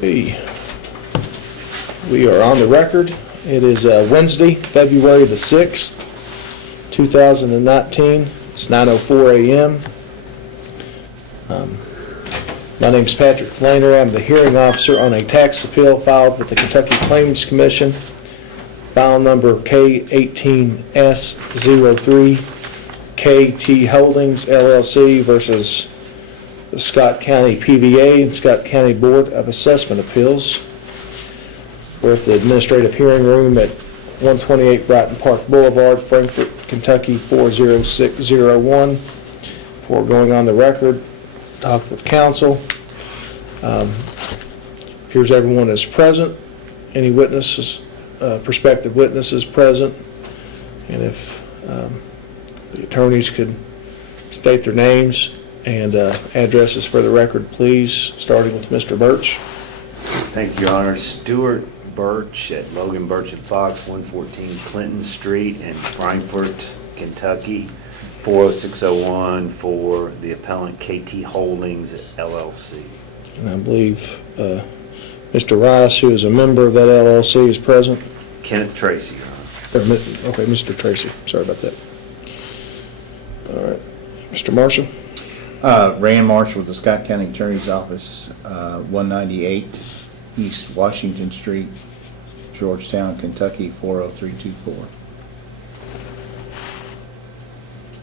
We are on the record. It is Wednesday, February the 6th, 2019. It's 9:04 a.m. My name is Patrick Flaner. I'm the hearing officer on a tax appeal filed with the Kentucky Claims Commission, file number K18S03, KT Holdings LLC versus the Scott County PVA and Scott County Board of Assessment Appeals. We're at the administrative hearing room at 128 Brighton Park Boulevard, Frankfort, Kentucky 40601. Before going on the record, talked with counsel. Appears everyone is present. Any witnesses, prospective witnesses present? And if the attorneys could state their names and addresses for the record, please, starting with Mr. Birch. Thank you, Your Honor. Stuart Birch at Logan Birch and Fox, 114 Clinton Street in Frankfort, Kentucky, 40601 for the appellant KT Holdings LLC. And I believe Mr. Rice, who is a member of that LLC, is present. Kenneth Tracy, Your Honor. Okay, Mr. Tracy. Sorry about that. All right. Mr. Marshall? Rand Marshall with the Scott County Attorney's Office, 198 East Washington Street, Georgetown, Kentucky, 40324.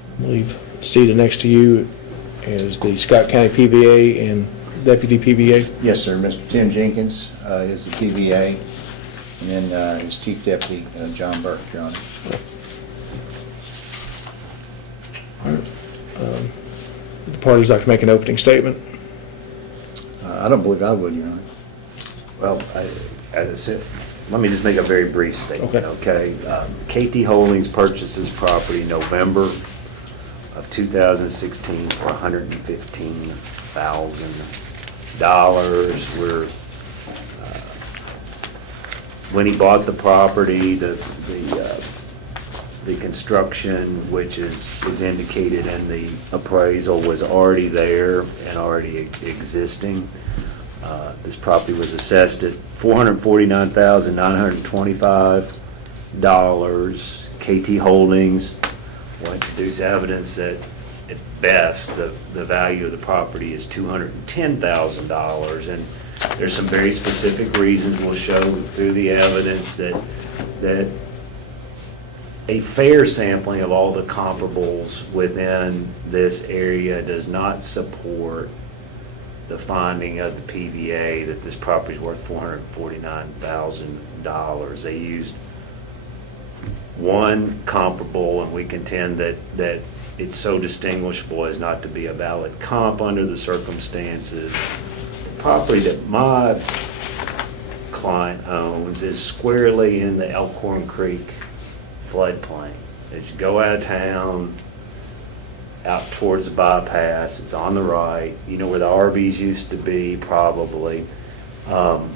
I believe seated next to you is the Scott County PVA and Deputy PVA. Yes, sir. Mr. Tim Jenkins is the PVA, and then his Chief Deputy, John Burke, Your Honor. The parties like to make an opening statement. I don't believe I would, Your Honor. Well, as I said, let me just make a very brief statement, Okay. KT Holdings purchased this property November of 2016 for $115,000. When he bought the property, the construction, which is indicated in the appraisal, was already there and already existing. This property was assessed at $449,925. KT Holdings will introduce evidence that at best the value of the property is $210,000, and there's some very specific reasons we'll show through the evidence that a fair sampling of all the comparables within this area does not support the finding of the PVA that this property is worth $449,000. They used one comparable, and we contend that it's so distinguishable as not to be a valid comp under the circumstances. The property that my client owns is squarely in the Elkhorn Creek floodplain. As you go out of town, out towards the bypass, it's on the right. You know where the RVs used to be, probably. And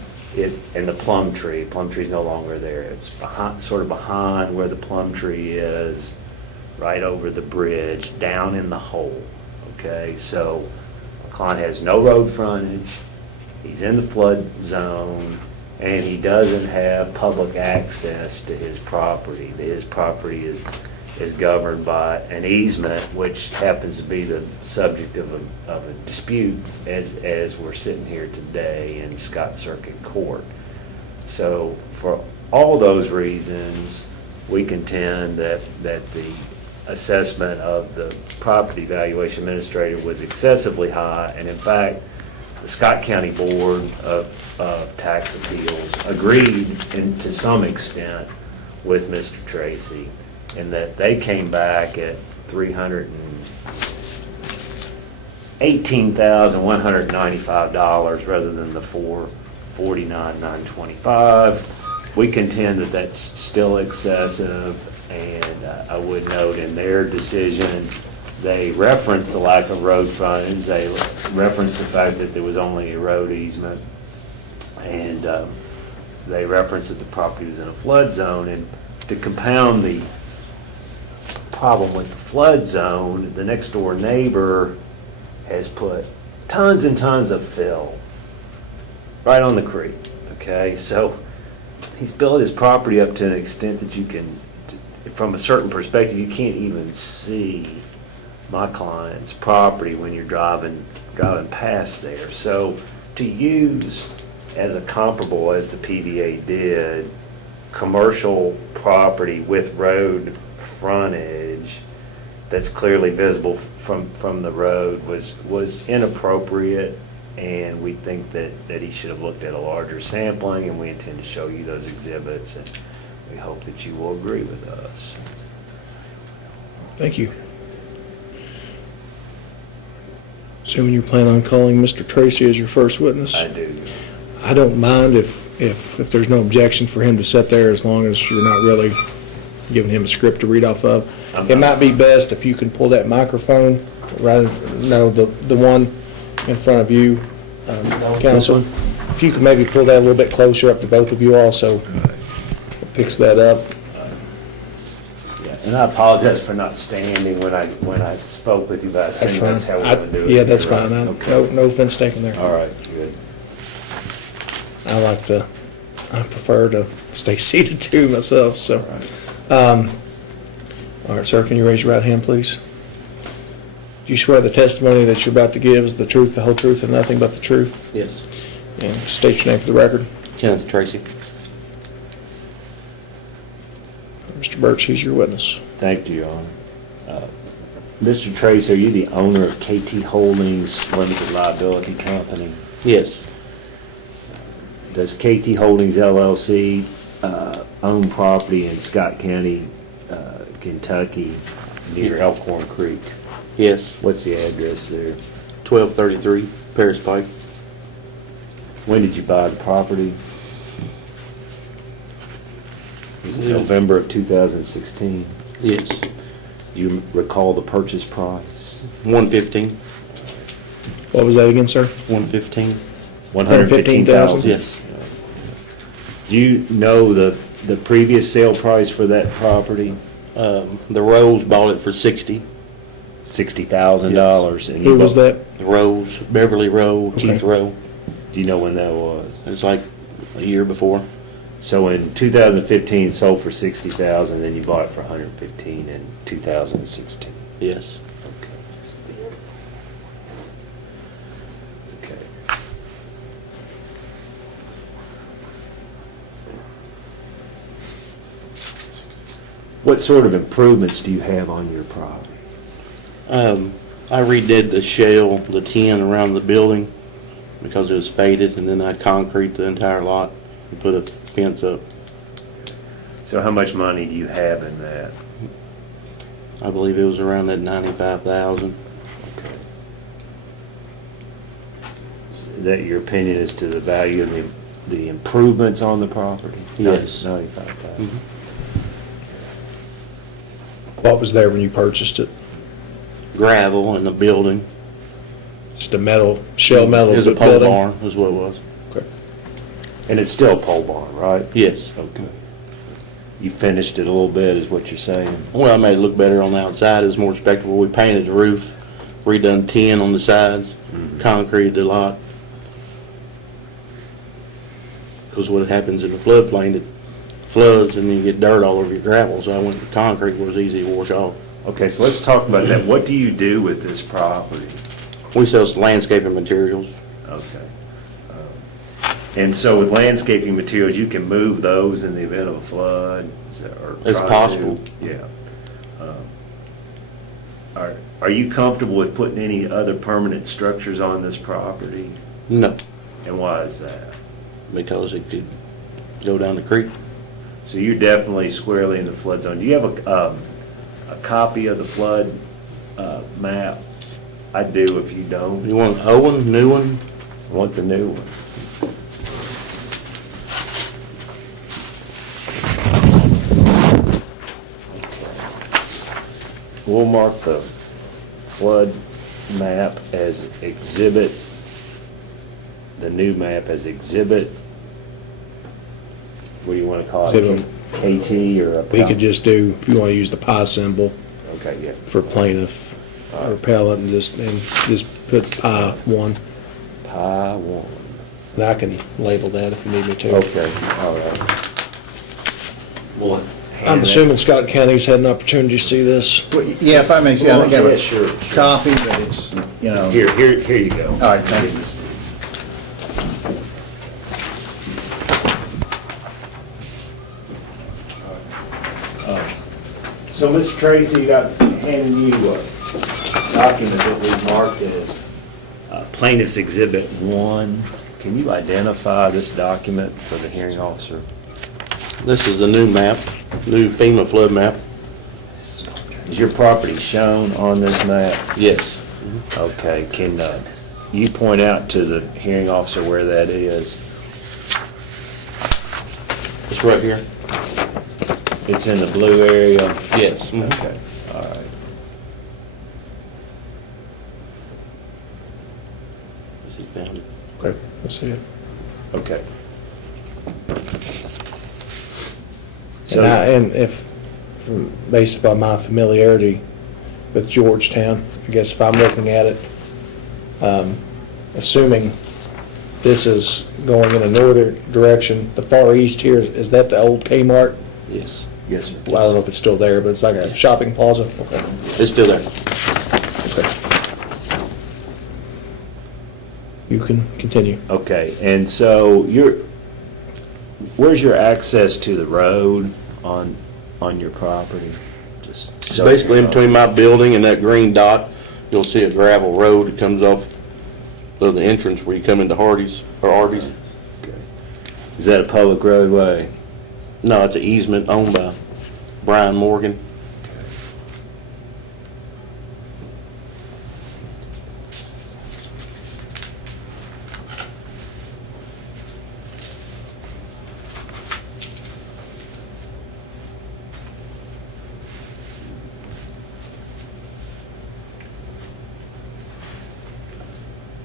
the plum tree's no longer there. It's sort of behind where the plum tree is, right over the bridge, down in the hole. Okay, so the client has no road frontage. He's in the flood zone, and he doesn't have public access to his property. His property is governed by an easement, which happens to be the subject of a dispute as we're sitting here today in Scott Circuit Court. So for all those reasons, we contend that the assessment of the property valuation administrator was excessively high, and in fact, the Scott County Board of Tax Appeals agreed to some extent with Mr. Tracy, in that they came back at $318,195 rather than the $449,925. We contend that that's still excessive, and I would note in their decision they reference the lack of road frontage. They reference the fact that there was only a road easement, and they reference that the property was in a flood zone. And to compound the problem with the flood zone, the next door neighbor has put tons and tons of fill right on the creek, okay? So he's built his property up to an extent that you can, from a certain perspective, you can't even see my client's property when you're driving past there. So to use as a comparable as the PVA did, commercial property with road frontage that's clearly visible from the road was inappropriate, and we think that he should have looked at a larger sampling, and we intend to show you those exhibits, and we hope that you will agree with us. Thank you. Assuming you plan on calling Mr. Tracy as your first witness? I do. I don't mind if there's no objection for him to sit there, as long as you're not really giving him a script to read off of. It might be best if you can pull that microphone, the one in front of you, counsel. If you could maybe pull that a little bit closer up to both of you all, so it picks that up. Yeah, and I apologize for not standing when I spoke with you, but I assume that's how we're gonna do it. Yeah, that's right? fine. Okay. No offense taken there. All right, good. I prefer to stay seated too myself, so. All right, sir, can you raise your right hand, please? Do you swear the testimony that you're about to give is the truth, the whole truth, and nothing but the truth? Yes. And state your name for the record. Kenneth Tracy. Mr. Birch, he's your witness. Thank you, Your Honor. Mr. Tracy, are you the owner of KT Holdings Limited Liability Company? Yes. Does KT Holdings LLC own property in Scott County, Kentucky, near Elkhorn Creek? Yes. What's the address there? 1233 Paris Pike. When did you buy the property? Was it Yeah. November of 2016? Yes. Do you recall the purchase price? 115. What was that again, sir? 115. $115,000? Yes. Do you know the previous sale price for that property? The Rose bought it for 60. $60,000. And Who you was bought- that? The Rose, Beverly Rowe, Keith Okay. Rowe. Do you know when that was? It was like a year before. So in 2015, sold for 60,000, then you bought it for 115 in 2016. Yes. Okay. What sort of improvements do you have on your property? I redid the shell, the tin around the building because it was faded, and then I concrete the entire lot and put a fence up. So how much money do you have in that? I believe it was around that 95,000. Okay. Is that your opinion as to the value of the improvements on the property? Yes. 95,000. What was there when you purchased it? Gravel in the building. Just a metal, shell metal It was a pole building? barn, is what it was. Okay. And it's still a pole barn, right? Yes. Okay. You finished it a little bit, is what you're saying? Well, I made it look better on the outside. It was more respectable. We painted the roof, redone tin on the sides, concreted the lot. Because what happens in the floodplain, it floods and you get dirt all over your gravel. So I went with concrete where it was easy to wash off. Okay, so let's talk about that. What do you do with this property? We sell some landscaping materials. Okay. And so with landscaping materials, you can move those in the event of a flood? Or It's try to? possible. Yeah. Are you comfortable with putting any other permanent structures on this property? No, And why is that? because it could go down the creek. So you're definitely squarely in the flood zone. Do you have a copy of the flood map? I do if you don't. You want an old one, new one? I want the new one. We'll mark the flood map as exhibit, the new map as exhibit. What do you want to call it? Exhibit. KT or a? We could just do, if you want to use the pi symbol Okay, yeah. for plaintiff or appellant, and just put pi 1. Pi 1. And I can label that if you need me to. Okay, all right. Well, I'm assuming Scott County's had an opportunity to see this. Well, yeah, if I may say, I think I have Yeah, a sure. copy, but it's, you know. Here you go. All right, thank you. So, Mr. Tracy, got handing you a document that we marked as Plaintiff's Exhibit 1. Can you identify this document for the hearing officer? This is the new map, new FEMA flood map. Is your property shown on this map? Yes. Okay, can you point out to the hearing officer where that is? It's right here. It's in the blue area? Yes. Mhm. Okay, all right. He found it. Okay, let's see it. Okay. And if, based upon my familiarity with Georgetown, I guess if I'm looking at it, assuming this is going in a northern direction, the far east here, is that the old Kmart? Yes. Yes, sir. Well, I don't know if it's still there, but it's like a shopping plaza. Okay. It's still there. Okay. You can continue. Okay, and so where's your access to the road on your property? Just It's basically in between my building and that green dot. You'll see a gravel road that comes off of the entrance where you come into Hardee's or Arby's. Okay. Is that a public roadway? No, it's an easement owned by Brian Morgan.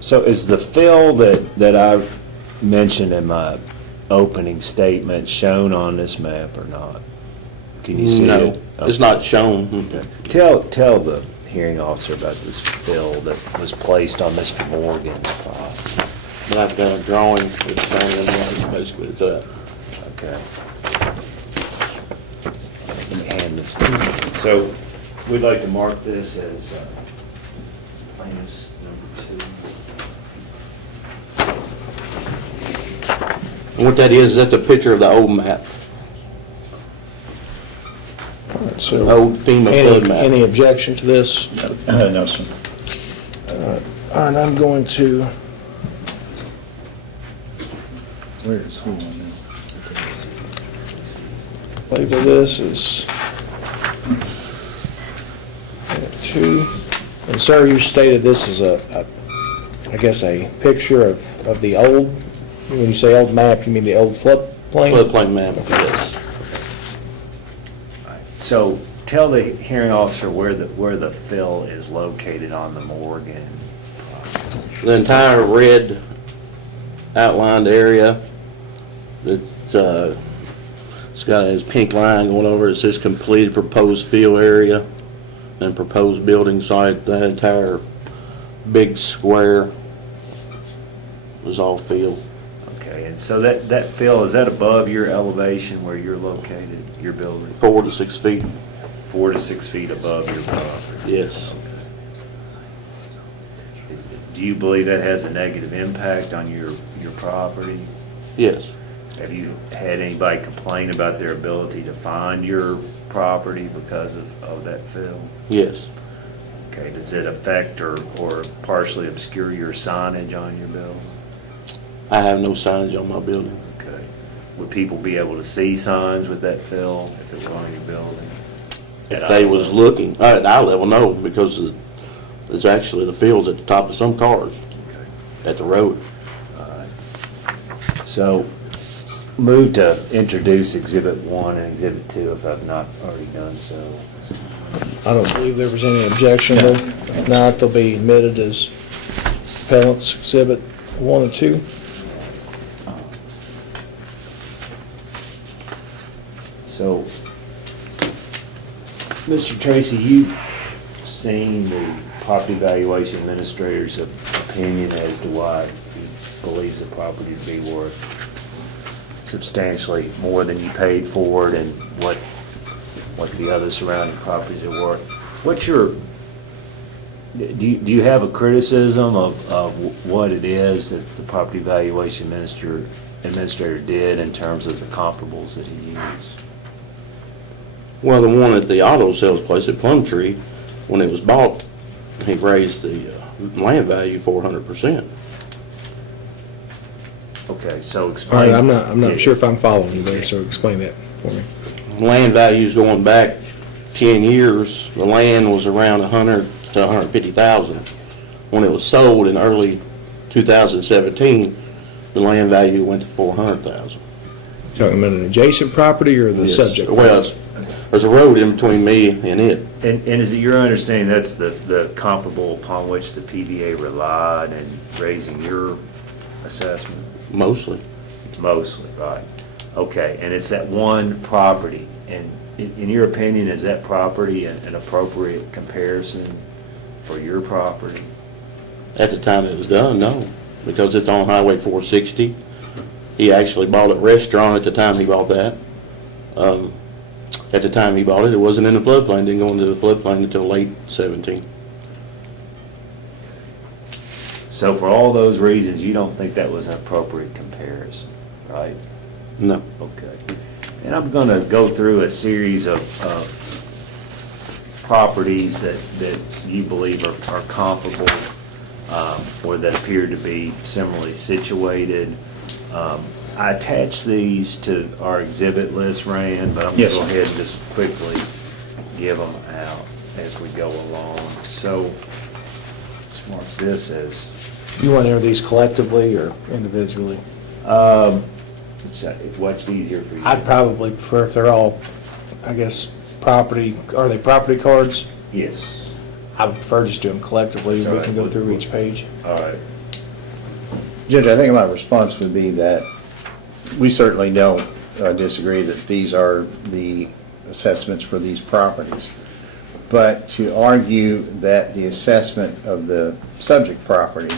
So is the fill that I mentioned in my opening statement shown on this map or not? Can you see No, it? it's not shown. Okay. Tell the hearing officer about this fill that was placed on Mr. Morgan's property. But I've got a drawing that's showing it, basically it's that. Okay. Let me hand this to you. So we'd like to mark this as plaintiff's number 2. And what that is, that's a picture of the old map, All right, so old FEMA flood map. any objection to this? No, sir. All right, I'm going to, Where is he on label this as 2. And sir, you stated this is I guess a picture of the old, when you say old map, you mean the old floodplain? Floodplain map, yes. So tell the hearing officer where the fill is located on the Morgan property. The entire red outlined area, it's got his pink line going over it, says completed proposed field area and proposed building site. That entire big square was all field. Okay, and so that fill, is that above your elevation where you're located, your building? 4 to 6 feet. 4 to 6 feet above your property? Yes. Do you believe that has a negative impact on your property? Yes. Have you had anybody complain about their ability to find your property because of that fill? Yes. Okay, does it affect or partially obscure your signage on your building? I have no signage on my building. Okay. Would people be able to see signs with that fill if it were on your building? If they was looking, at eye level, no, because it's actually the field's at the top of some cars Okay. at the road. All right. So, move to introduce Exhibit 1 and Exhibit 2 if I've not already done so. I don't believe there was any objection. If not, they'll be admitted as appellants, Exhibit 1 and 2. So, Mr. Tracy, you've seen the property valuation administrator's opinion as to why believes the property to be worth substantially more than you paid for it and what the other surrounding properties are worth. What's your, do you have a criticism of what it is that the property valuation administrator did in terms of the comparables that he used? Well, the one at the auto sales place at Plumtree, when it was bought, he raised the land value 400%. Okay, so All right, explain. I'm not Yeah. sure if I'm following you there, so explain that for me. Land values going back 10 years, the land was around 100 to 150,000. When it was sold in early 2017, the land value went to 400,000. Talking about an adjacent property or the Yes. subject? Well, there's a road in between me and it. And is it your understanding that's the comparable upon which the PVA relied in raising your assessment? Mostly. Mostly, right. Okay, and it's that one property, and in your opinion, is that property an appropriate comparison for your property? At the time it was done, no, because it's on Highway 460. He actually bought a restaurant at the time he bought that. At the time he bought it, it wasn't in the floodplain, didn't go into the floodplain until late 17. So for all those reasons, you don't think that was an appropriate comparison, right? No. Okay. And I'm gonna go through a series of properties that you believe are comparable, or that appear to be similarly situated. I attached these to our exhibit list, Rand, but I'm gonna Yes, go sir. ahead and just quickly give them out as we go along. So, let's mark this as, You want to enter these collectively or individually? what's easier for you? I'd probably prefer if they're all, I guess, property, are they property cards? Yes. I would prefer just do them collectively. That's all We can right. go through each page. All right. Judge, I think my response would be that we certainly don't disagree that these are the assessments for these properties. But to argue that the assessment of the subject property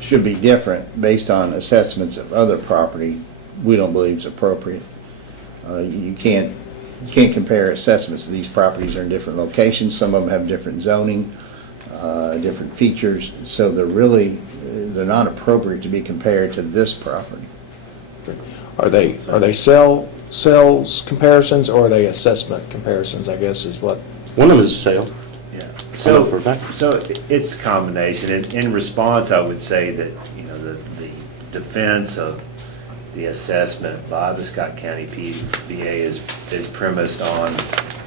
should be different based on assessments of other property, we don't believe is appropriate. You can't compare assessments. These properties are in different locations. Some of them have different zoning, different features. So they're not appropriate to be compared to this property. Are they sales comparisons or are they assessment comparisons, I guess is what? One of them is a sale. Yeah. I know for a fact. So it's a combination. In response, I would say that, the defense of the assessment by the Scott County PVA is premised on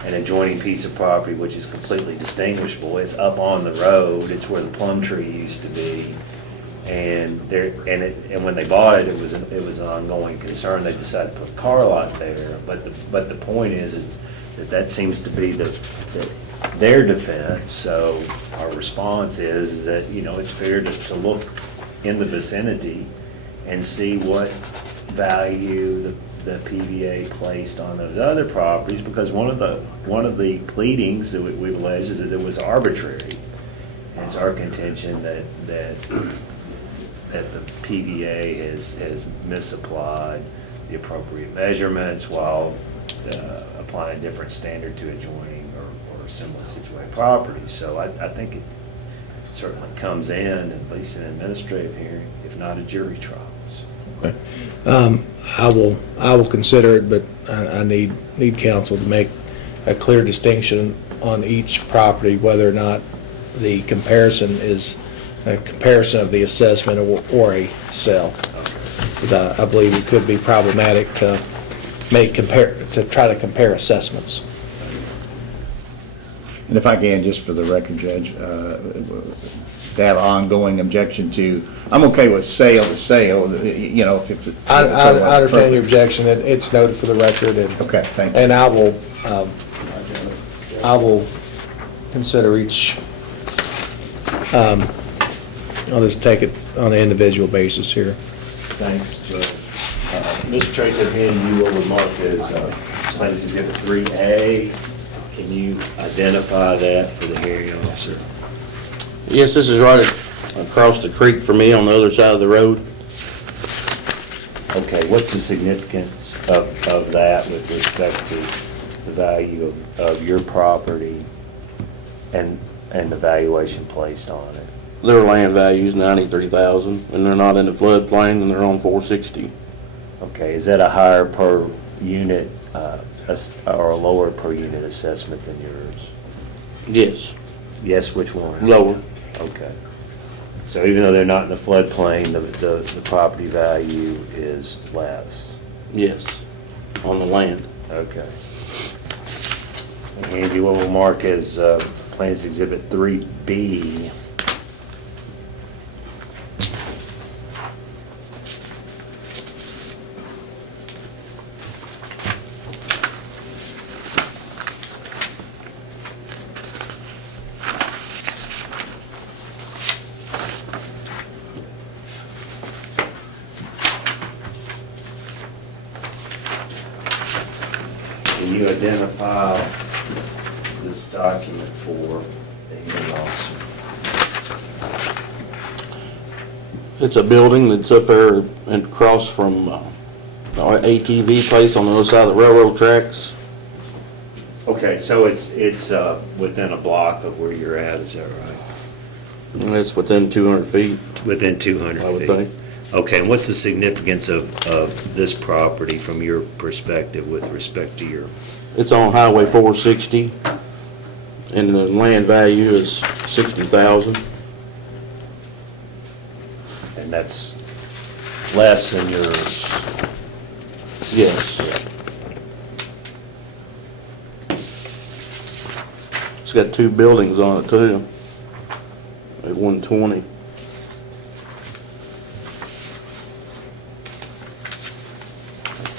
an adjoining piece of property which is completely distinguishable. It's up on the road. It's where the plum tree used to be. And when they bought it, it was an ongoing concern. They decided to put a car lot there. But the point is that seems to be their defense. So our response is that, it's fair to look in the vicinity and see what value the PVA placed on those other properties, because one of the pleadings that we've alleged is that it was arbitrary. And it's our contention that the PVA has misapplied the appropriate measurements while applying a different standard to adjoining or similar situated properties. So I think it certainly comes in, at least in an administrative hearing, if not a jury trial. Okay. I will consider it, but I need counsel to make a clear distinction on each property, whether or not the comparison is a comparison of the assessment or a sale. Because I believe it could be problematic to try to compare assessments. And if I can, just for the record, Judge, to have an ongoing objection to, I'm okay with sale to sale, if it's. I understand your objection. It's noted for the record, and Okay, thank you. and I will consider each. I'll just take it on an individual basis here. Thanks, Judge. Mr. Tracy, I'm handing you over marked as Plaintiff's Exhibit 3A. Can you identify that for the hearing officer? Yes, this is right across the creek from me on the other side of the road. Okay, what's the significance of that with respect to the value of your property and the valuation placed on it? Their land value's 93,000, and they're not in the floodplain, and they're on 460. Okay, is that a higher per unit, or a lower per unit assessment than yours? Yes, Yes, which one? lower. Okay. So even though they're not in the floodplain, the property value is less? Yes, on the land. Okay. Andy, what we'll mark as Plans Exhibit 3B. Can you identify this document for the hearing officer? It's a building that's up there and across from our ATV place on the other side of the railroad tracks. Okay, so it's within a block of where you're at, is that right? And it's within 200 feet, Within 200 feet? I would think. Okay, and what's the significance of this property from your perspective with respect to your, It's on Highway 460, and the land value is 60,000. and that's less than yours? Yes. It's got two buildings on it too, at 120.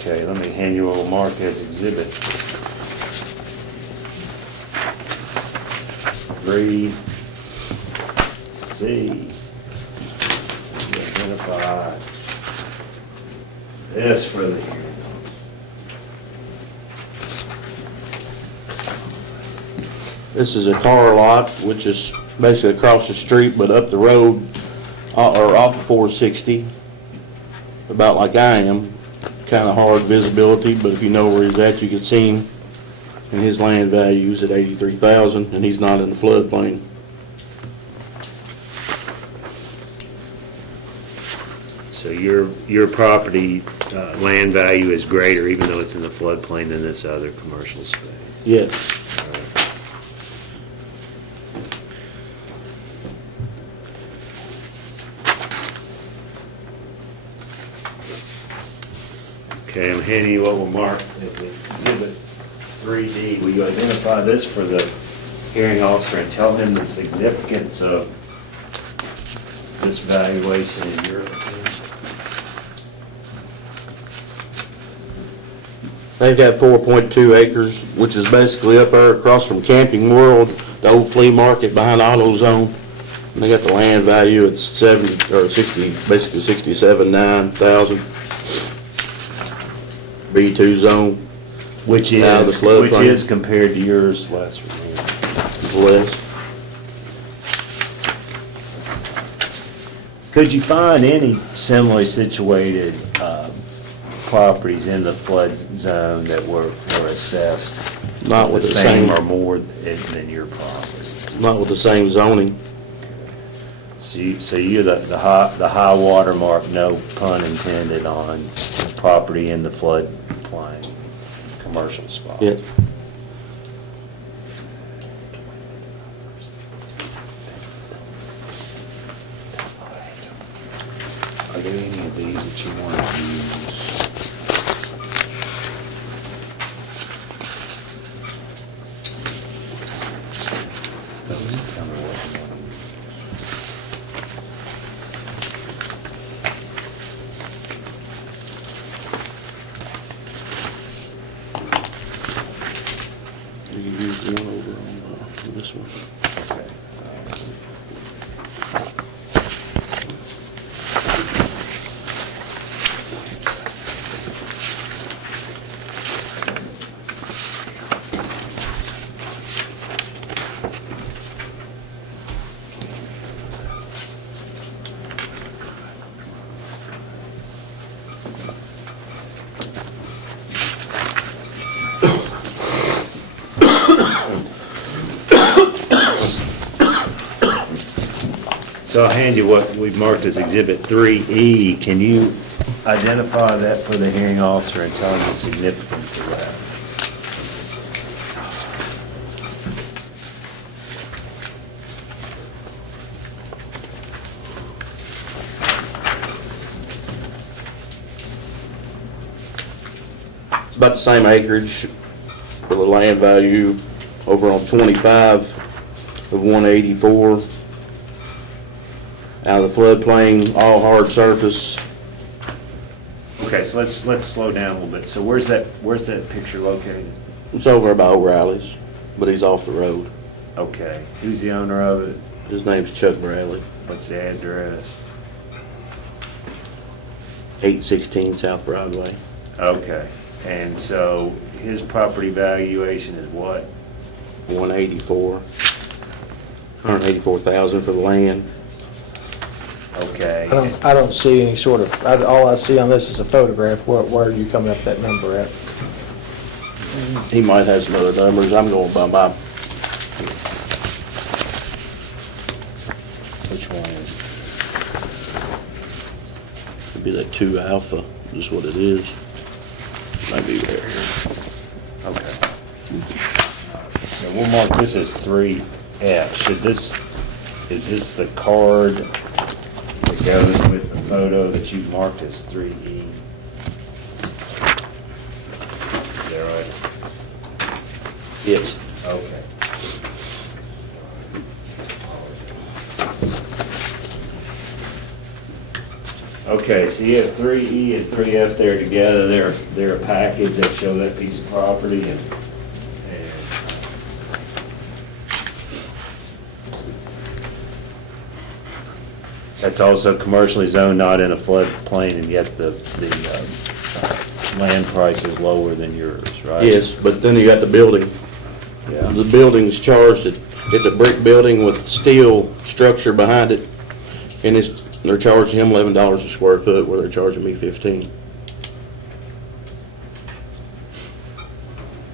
Okay, let me hand you a little mark as exhibit 3C. Identify this for the hearing. This is a car lot, which is basically across the street, but up the road, or off of 460, about like I am. Kind of hard visibility, but if you know where he's at, you can see him. And his land value's at 83,000, and he's not in the floodplain. So your property, land value is greater even though it's in the floodplain than this other commercial space? Yes. Okay, I'm handing you what we'll mark as exhibit 3D. Will you identify this for the hearing officer and tell him the significance of this valuation in your opinion? They've got 4.2 acres, which is basically up there across from Camping World, the old flea market behind AutoZone. And they got the land value at 70, or 60, basically 67,900. B2 zone, Which Out of the is, floodplain. which is compared to yours less. less. Could you find any similarly situated properties in the flood zone that were assessed Not with the same, or more than your property? not with the same zoning. So you're the high water mark, no pun intended, on property in the floodplain, commercial spot? Yes. Are there any of these that you want to use? Tell me what you want to use. You can use the one over on this one. Okay. So I'll hand you what we've marked as Exhibit 3E. Can you identify that for the hearing officer and tell him the significance of that? It's about the same acreage for the land value over on 25 of 184. Out of the floodplain, all hard surface. Okay, so let's slow down a little bit. So where's that picture located? It's over by O'Reilly's, but he's off the road. Okay, who's the owner of it? His name's Chuck Bradley, What's the address? 816 South Broadway. Okay, and so his property valuation is what? 184,000 for the land. Okay. I don't see any sort of, all I see on this is a photograph. Where are you coming up that number at? He might have some other numbers. I'm going by my, Which one is it'd be that 2 alpha, is what it is. Might be there. it? Okay. So we'll mark this as 3F. Is this the card that goes with the photo that you've marked as 3E? Is that right? Yes. Okay. Okay, so you have 3E and 3F there together. They're a package that show that piece of property and that's also commercially zoned, not in a floodplain, and yet the land price is lower than yours, right? Yes, but then you got the building. Yeah. The building's charged, it's a brick building with steel structure behind it, and they're charging him $11 a square foot, where they're charging me 15.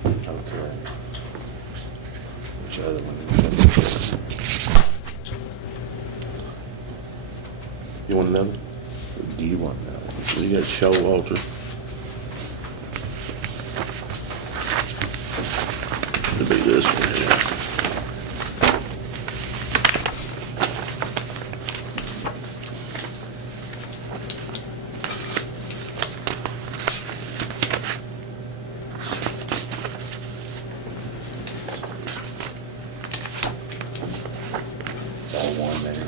Okay. Which other one? You want another? Do you want that? You got Showalter. Should be this one here. It's all one there.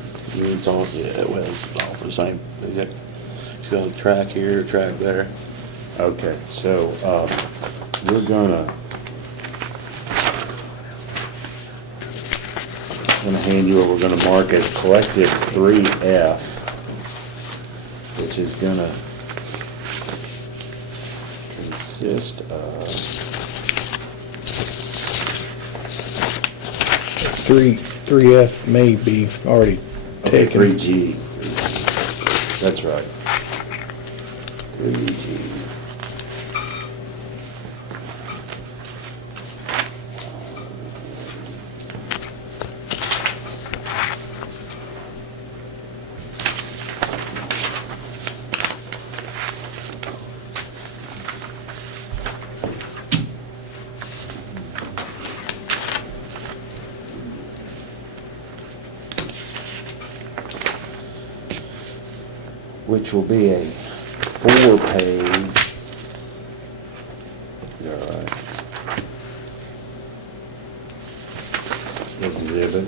It's all, yeah, well, it's all for the same. He's got a track here, a track there. Okay, so, we're gonna hand you what we're gonna mark as collective 3F, which is gonna consist of 3F may be already okay, taken. 3G. That's right. 3G. Which will be a 4-page. All right. Exhibit.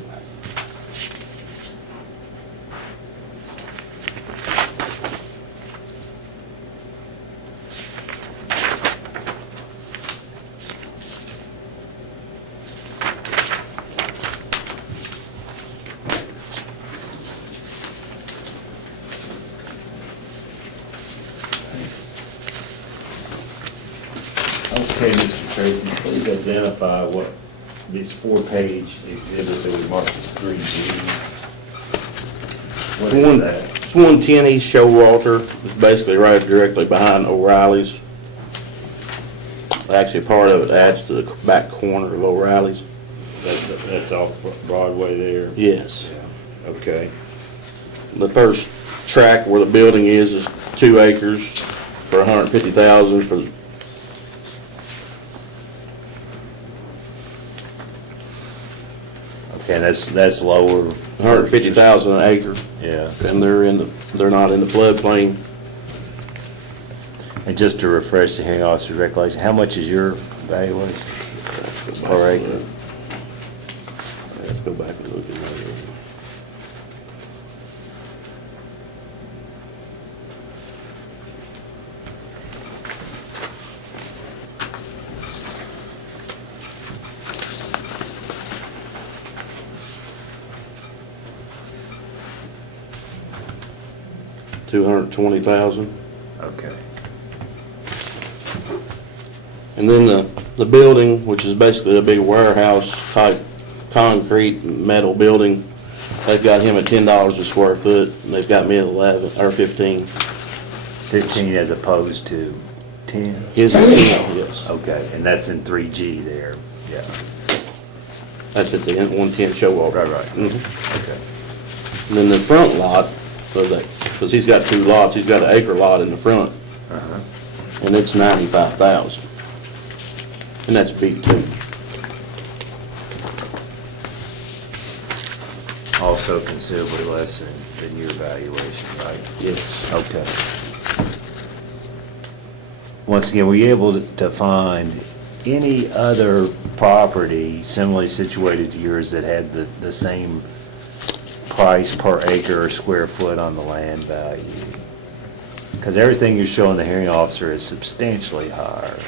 Okay, Mr. Tracy, please identify what this 4-page exhibit that we marked as 3G. What is that? It's 110 East Showalter. It's basically right directly behind O'Reilly's. Actually, part of it adds to the back corner of O'Reilly's. That's off Broadway there? Yes. Okay. the first track where the building is 2 acres for $150,000 for, Okay, and that's lower. $150,000 an acre, Yeah. and they're not in the floodplain. And just to refresh the hearing officer's recollection, how much is your valuation per acre? Let's go back and look at that. $220,000. Okay. And then the building, which is basically a big warehouse type concrete metal building, they've got him at $10 a square foot, and they've got me at 11 or 15. 15 as opposed to 10? His is 10, yes. Okay, and that's in 3G there, yeah. That's at the 110 show wall. Right. Mhm. Okay. And then the front lot, because he's got 2 lots, he's got an acre lot in the front, Uh-huh. and it's 95,000. And that's B2. Also considerably less than your valuation, right? Yes. Okay. Once again, were you able to find any other property similarly situated to yours that had the same price per acre or square foot on the land value? Because everything you're showing the hearing officer is substantially higher,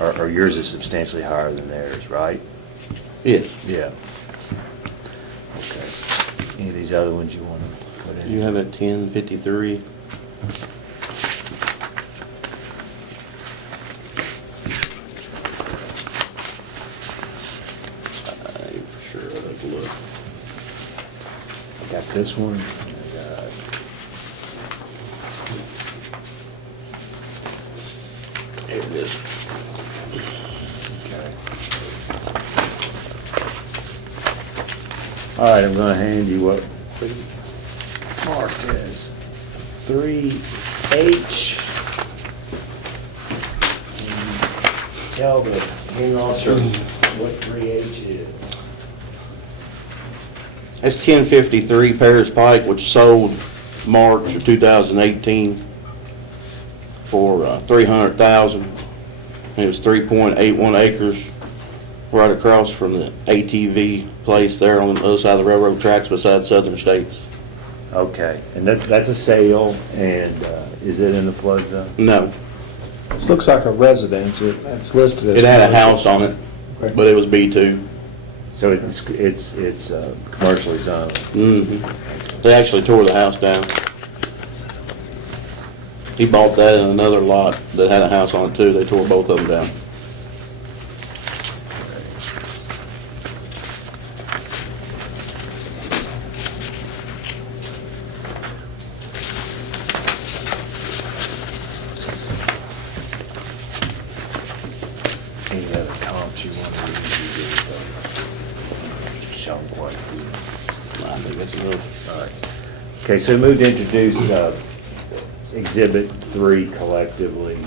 or yours is substantially higher than theirs, right? Yes. Yeah. Okay. Any of these other ones you want to put in? You have it 1053. For sure, I'll have to look. I got this one. I got Here it is. Okay. All right, I'm gonna hand you what we marked as 3H. And tell the hearing officer what 3H is. That's 1053 Paris Pike, which sold March of 2018 for $300,000. It was 3.81 acres, right across from the ATV place there on the other side of the railroad tracks beside Southern States. Okay, and that's a sale, and is it in the flood zone? No, This looks like a residence. It's listed as. it had a commercial. house on it, Okay. but it was B2. So it's commercially zoned. They actually tore the house down. He bought that in another lot that had a house on it too. They tore both of them down. Any other comps you want to use? Show them quite a few. I think that's enough. All right. Okay, so we moved to introduce Exhibit 3 collectively.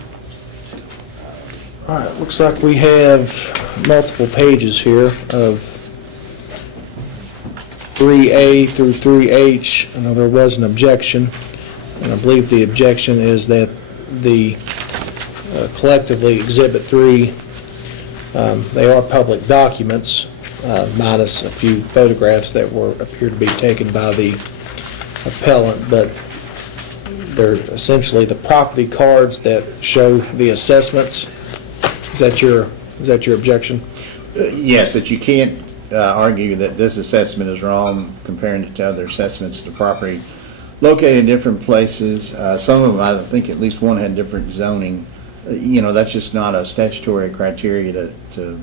All right, looks like we have multiple pages here of 3A through 3H. I know there was an objection, and I believe the objection is that the collectively Exhibit 3, they are public documents, minus a few photographs that appear to be taken by the appellant, but they're essentially the property cards that show the assessments. Is that your objection? Yes, that you can't argue that this assessment is wrong comparing it to other assessments to property located in different places. Some of them, I think at least one had different zoning. That's just not a statutory criteria to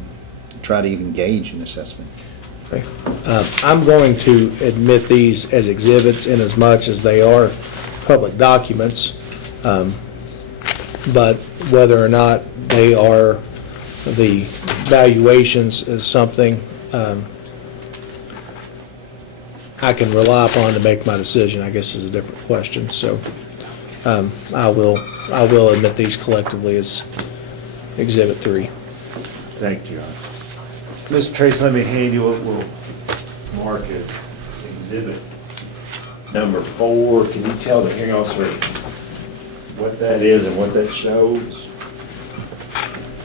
try to even gauge an assessment. Okay. I'm going to admit these as exhibits in as much as they are public documents, but whether or not they are the valuations is something I can rely upon to make my decision, I guess is a different question. So I will admit these collectively as Exhibit 3. Thank you, John. Mr. Tracy, let me hand you what we'll mark as exhibit number 4. Can you tell the hearing officer what that is and what that shows?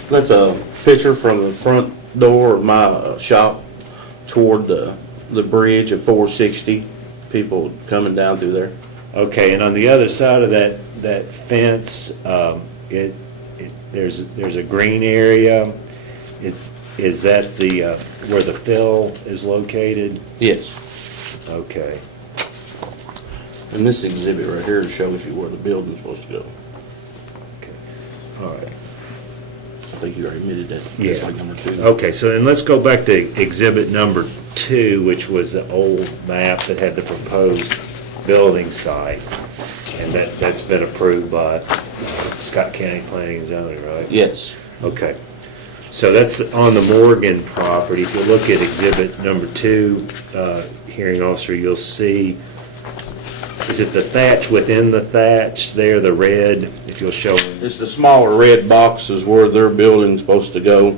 That's a picture from the front door of my shop toward the bridge at 460, people coming down through there. Okay, and on the other side of that fence, there's a green area. Is that the, where the fill is located? Yes. Okay. And this exhibit right here shows you where the building's supposed to go. Okay. All right. I think you already admitted that. Yeah. That's like number 2. Okay, so then let's go back to exhibit number 2, which was the old map that had the proposed building site. And that's been approved by Scott County Planning and Zoning, right? Yes. Okay. So that's on the Morgan property. If you look at exhibit number 2, hearing officer, you'll see, is it the thatch within the thatch there, the red, if you'll show them? It's the smaller red boxes where their building's supposed to go.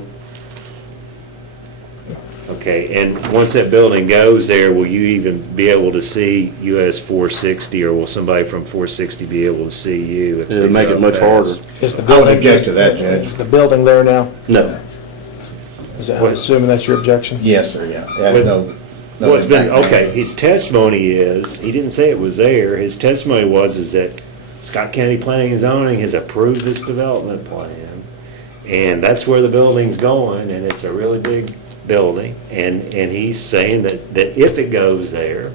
Okay, and once that building goes there, will you even be able to see US 460, or will somebody from 460 be able to see you? if It'll they make it go much past? harder. Is the I would building? object to that, Judge. Is the building there now? No. Is that, I'm assuming that's your objection? Yes, sir, yeah. There's no Well, it's been, impact. okay, his testimony is, he didn't say it was there, his testimony is that Scott County Planning and Zoning has approved this development plan, and that's where the building's going, and it's a really big building, and he's saying that if it goes there,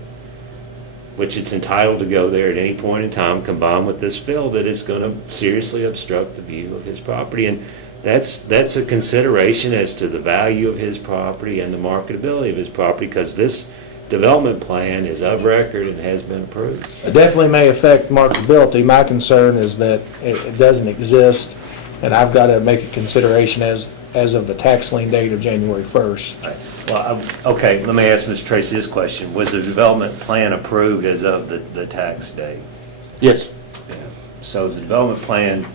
which it's entitled to go there at any point in time, combined with this fill, that it's gonna seriously obstruct the view of his property, and that's a consideration as to the value of his property and the marketability of his property, because this development plan is of record and has been approved. It definitely may affect marketability. My concern is that it doesn't exist, and I've got to make a consideration as of the tax lien date of January 1st. Well, okay, let me ask Mr. Tracy this question. Was the development plan approved as of the tax date? Yes. So the development plan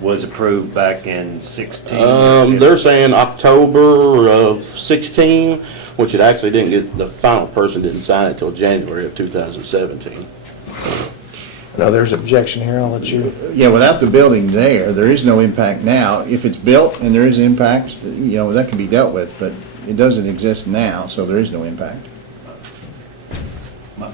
was approved back in 16? They're saying October of 16, which it actually didn't get, the final person didn't sign it until January of 2017. No, there's objection here. I'll let you. Yeah, without the building there is no impact now. If it's built and there is impact, that can be dealt with, but it doesn't exist now, so there is no impact.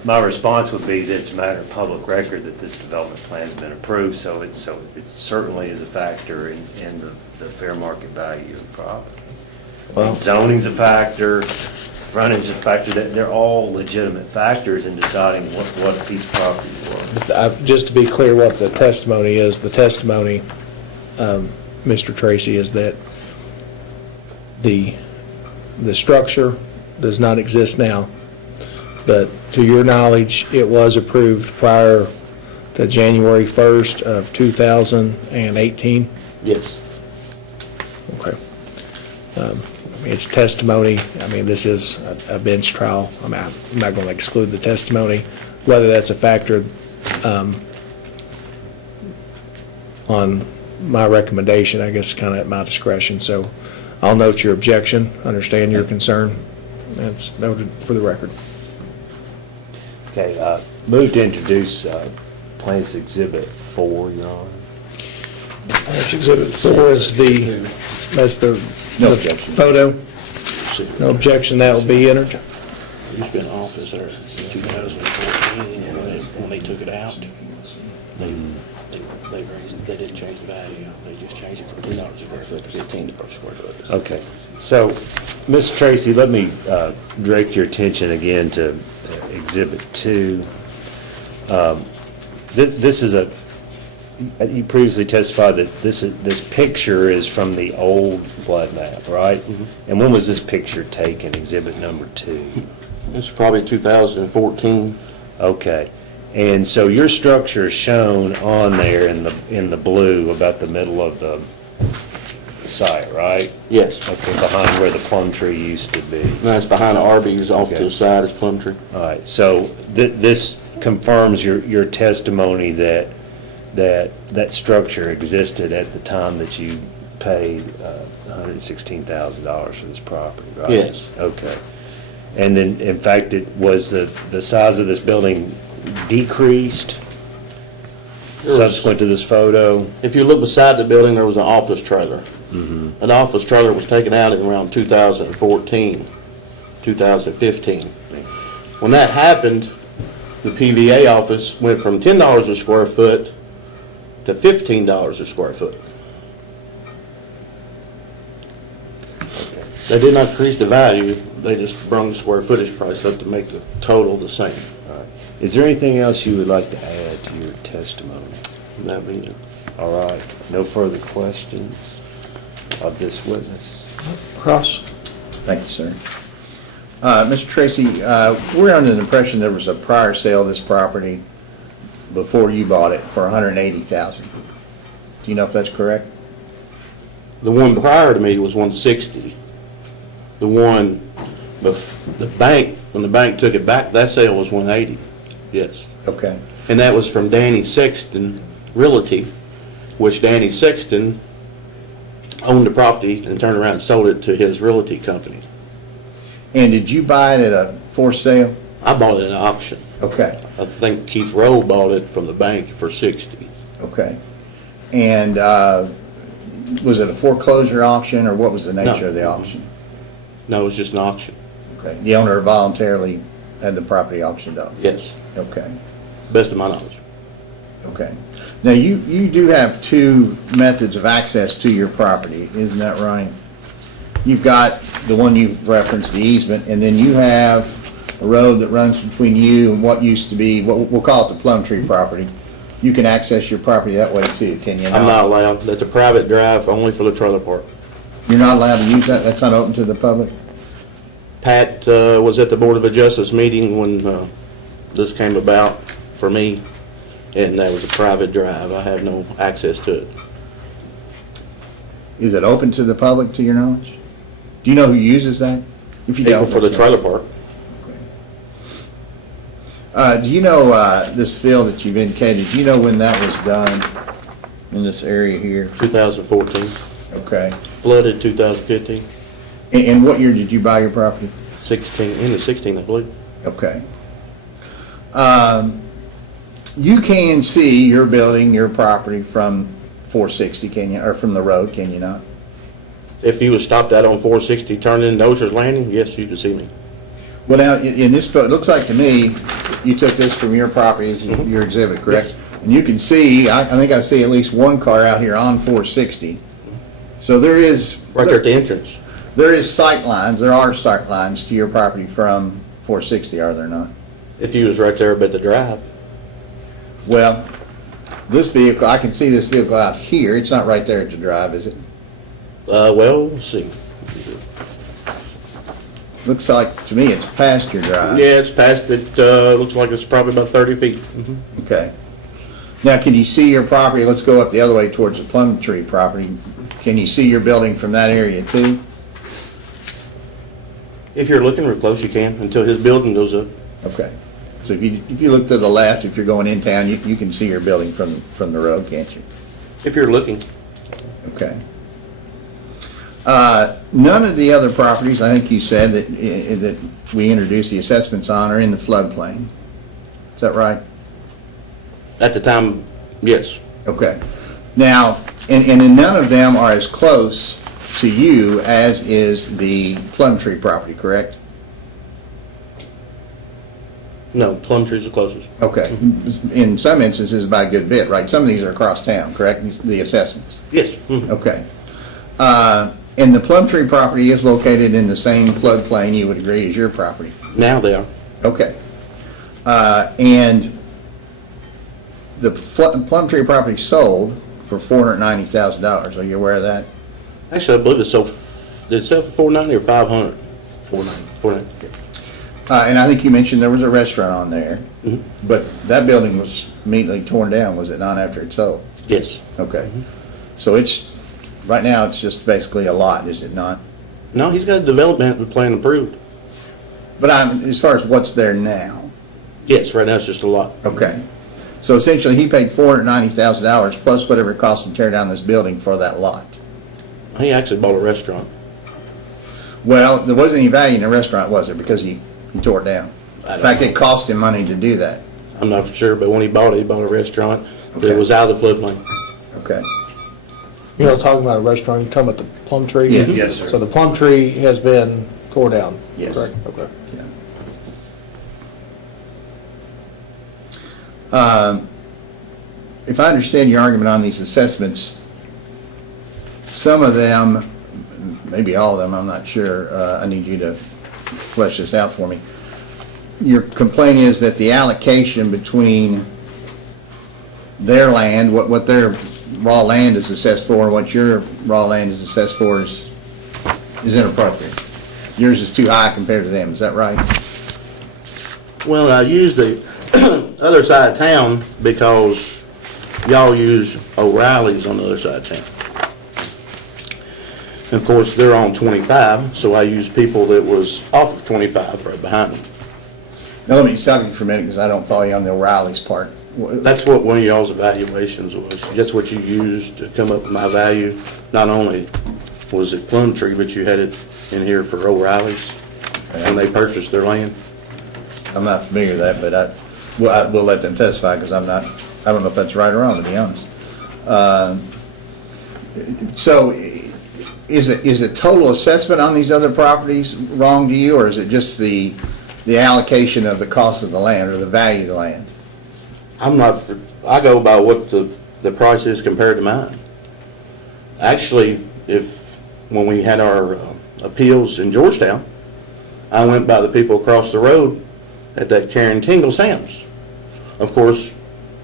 My response would be that it's a matter of public record that this development plan has been approved, so it certainly is a factor in the fair market value of the property. Well, Zoning's a factor, frontage is a factor, that they're all legitimate factors in deciding what a piece of property is worth. just to be clear what the testimony is, the testimony, Mr. Tracy, is that the structure does not exist now, but to your knowledge, it was approved prior to January 1st of 2018? Yes. Okay. It's testimony. I mean, this is a bench trial. I'm not going to exclude the testimony. Whether that's a factor on my recommendation, I guess, kind of at my discretion. So I'll note your objection, understand your concern. That's noted for the record. Okay, move to introduce Plans Exhibit 4, Your Honor. Exhibit 4 is that's the No the objection. photo. No objection, that will be entered. Used to be in office there since 2014, and when they took it out, they didn't change the value. They just changed it from $2 a square foot to $15 a square foot. Okay, so, Mr. Tracy, let me direct your attention again to Exhibit 2. This is you previously testified that this picture is from the old flood map, right? Mm-hmm. And when was this picture taken, Exhibit number 2? This is probably 2014. Okay, and so your structure is shown on there in the blue about the middle of the site, right? Yes. Okay, behind where the plum tree used to be. That's behind Arby's, off to Okay. the side is Plumtree. All right, so this confirms your testimony that structure existed at the time that you paid $116,000 for this property, right? Yes. Okay. And then, in fact, it was the size of this building decreased There was- subsequent to this photo? If you look beside the building, there was an office trailer. An office trailer was taken out in around 2014, 2015. When that happened, the PVA office went from $10 a square foot to $15 a square foot. They did not increase the value, they just brought the square footage price up to make the total the same. All right. Is there anything else you would like to add to your testimony? That being it. All right, no further questions of this witness? Cross. Thank you, sir. Mr. Tracy, we're under the impression there was a prior sale of this property before you bought it for $180,000. Do you know if that's correct? The one prior to me was 160. The one, the bank, when the bank took it back, that sale was 180, yes. Okay. And that was from Danny Sexton Realty, which Danny Sexton owned the property and turned around and sold it to his realty company. And did you buy it at a forced sale? I bought it at an auction. Okay, I think Keith Rowe bought it from the bank for 60. okay. And was it a foreclosure auction, or what was the nature of the auction? No, it was just an auction, Okay, the owner voluntarily had the property auctioned off? yes, Okay, best of my knowledge. okay. Now, you do have two methods of access to your property, isn't that right? You've got the one you've referenced, the easement, and then you have a road that runs between you and what used to be, what we'll call it the Plum Tree property. You can access your property that way too, can you not? I'm not allowed, that's a private drive only for the trailer park. You're not allowed to use that? That's not open to the public? Pat was at the Board of Adjustments meeting when this came about for me, and that was a private drive. I have no access to it. Is it open to the public, to your knowledge? Do you know who uses that? If you People don't, for the trailer park, do you know this field that you've indicated, do you know when that was done in this area here? 2014, Okay. flooded 2015, And what year did you buy your property? 16, into 16, I believe. Okay. You can see your building, your property from 460, can you, or from the road, can you not? If you was stopped out on 460 turning into Ocean's Landing, yes, you could see me. Well, now, in this, it looks like to me, you took this from your property as your exhibit, correct? Yes. And you can see, I think I see at least one car out here on 460. So there is. Right there at the entrance. There is sight lines, there are sight lines to your property from 460, are there not? If you was right there at the drive. Well, this vehicle, I can see this vehicle out here, it's not right there at the drive, is it? Well, let's see. Looks like, to me, it's past your drive. Yeah, it's past it, looks like it's probably about 30 feet. Okay. Now, can you see your property, let's go up the other way towards the Plum Tree property, can you see your building from that area too? If you're looking real close, you can, until his building goes up. Okay. So if you look to the left, if you're going in town, you can see your building from the road, can't you? If you're looking. Okay. None of the other properties, I think you said that we introduced the assessments on are in the floodplain. Is that right? At the time, yes. Okay. Now, and in none of them are as close to you as is the Plum Tree property, correct? No, Plum Tree's the closest. Okay. In some instances, by a good bit, right? Some of these are across town, correct? The assessments. Yes. Mhm. Okay. And the Plum Tree property is located in the same floodplain, you would agree, as your property? Now they are. Okay. And the Plum Tree property sold for $490,000. Are you aware of that? Actually, I believe did it sell for 490 or 500? 490. And I think you mentioned there was a restaurant on there, Mhm. but that building was immediately torn down, was it not, after it sold? Yes. Okay. So it's Right now, it's just basically a lot, is it not? No, he's got a development plan approved. But as far as what's there now, Yes, right now it's just a lot. okay. So essentially, he paid $490,000 plus whatever it costs to tear down this building for that lot. He actually bought a restaurant. Well, there wasn't any value in the restaurant, was there? Because he tore it down. I In don't fact, it cost him money to do that. I'm not for sure, but when he bought a restaurant Okay. that was out of the floodplain. Okay. You know, talking about a restaurant, you're talking about the plum tree? Yes. Yes, sir. So the plum tree has been tore down? Yes. Correct, okay. If I understand your argument on these assessments, some of them, maybe all of them, I'm not sure, I need you to flesh this out for me. Your complaint is that the allocation between their land, what their raw land is assessed for, and what your raw land is assessed for is inappropriate. Yours is too high compared to them, is that right? Well, I use the other side of town because y'all use O'Reilly's on the other side of town. And of course, they're on 25, so I use people that was off of 25 right behind them. Now, let me stop you for a minute, because I don't follow you on the O'Reilly's part. That's what one of y'all's evaluations was. That's what you used to come up with my value. Not only was it Plum Tree, but you had it in here for O'Reilly's when they purchased their land. I'm not familiar with that, but I will let them testify, because I don't know if that's right or wrong, to be honest. So, is it total assessment on these other properties wrong to you, or is it just the allocation of the cost of the land, or the value of the land? I go by what the price is compared to mine. Actually, when we had our appeals in Georgetown, I went by the people across the road at that Karen Tingle Sam's. Of course,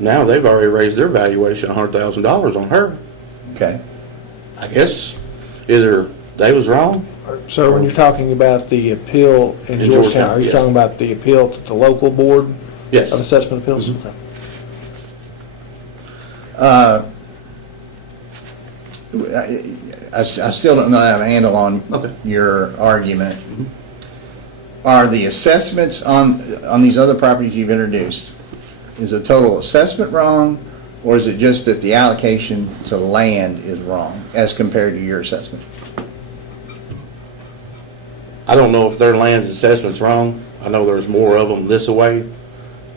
now they've already raised their valuation $100,000 on her. Okay. I guess either they was wrong. So when you're talking about the appeal in In Georgetown, Georgetown, are you yes. talking about the appeal to the local board Yes. of assessment appeals? Mhm. Okay. I still don't know how to handle on Okay. your argument. Are the assessments on these other properties you've introduced, is the total assessment wrong, or is it just that the allocation to land is wrong as compared to your assessment? I don't know if their land's assessment's wrong. I know there's more of them this way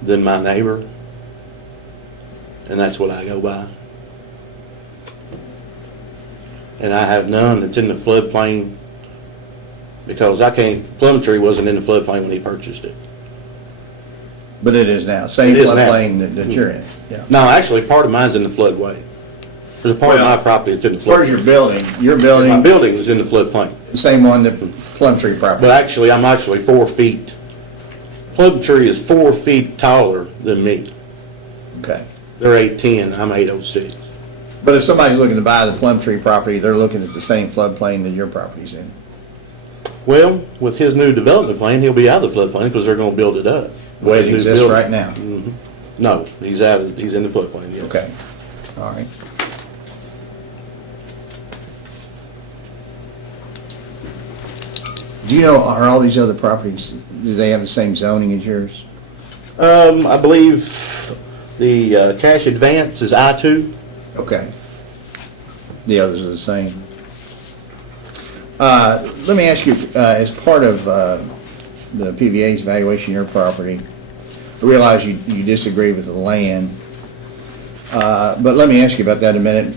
than my neighbor. And that's what I go by. And I have none that's in the floodplain because Plum Tree wasn't in the floodplain when he purchased it. But it is now, same It is now. floodplain that you're in, yeah. No, actually, part of mine's in the floodway. There's a part of Well, my property that's in the As far as your floodplain. building, My building is in the floodplain. the same one that Plum Tree property. But actually, I'm actually 4 feet. Plum Tree is 4 feet taller than me. Okay. They're 8'10", I'm 8'06". But if somebody's looking to buy the Plum Tree property, they're looking at the same floodplain that your property's in. Well, with his new development plan, he'll be out of the floodplain because they're gonna build it up. The way it His new exists building. right now. No, he's in the floodplain, yes. Okay, all right. Do you know, are all these other properties, do they have the same zoning as yours? I believe the cash advance is I-2. Okay. The others are the same. Let me ask you, as part of the PVA's evaluation of your property, I realize you disagree with the land, but let me ask you about that in a minute.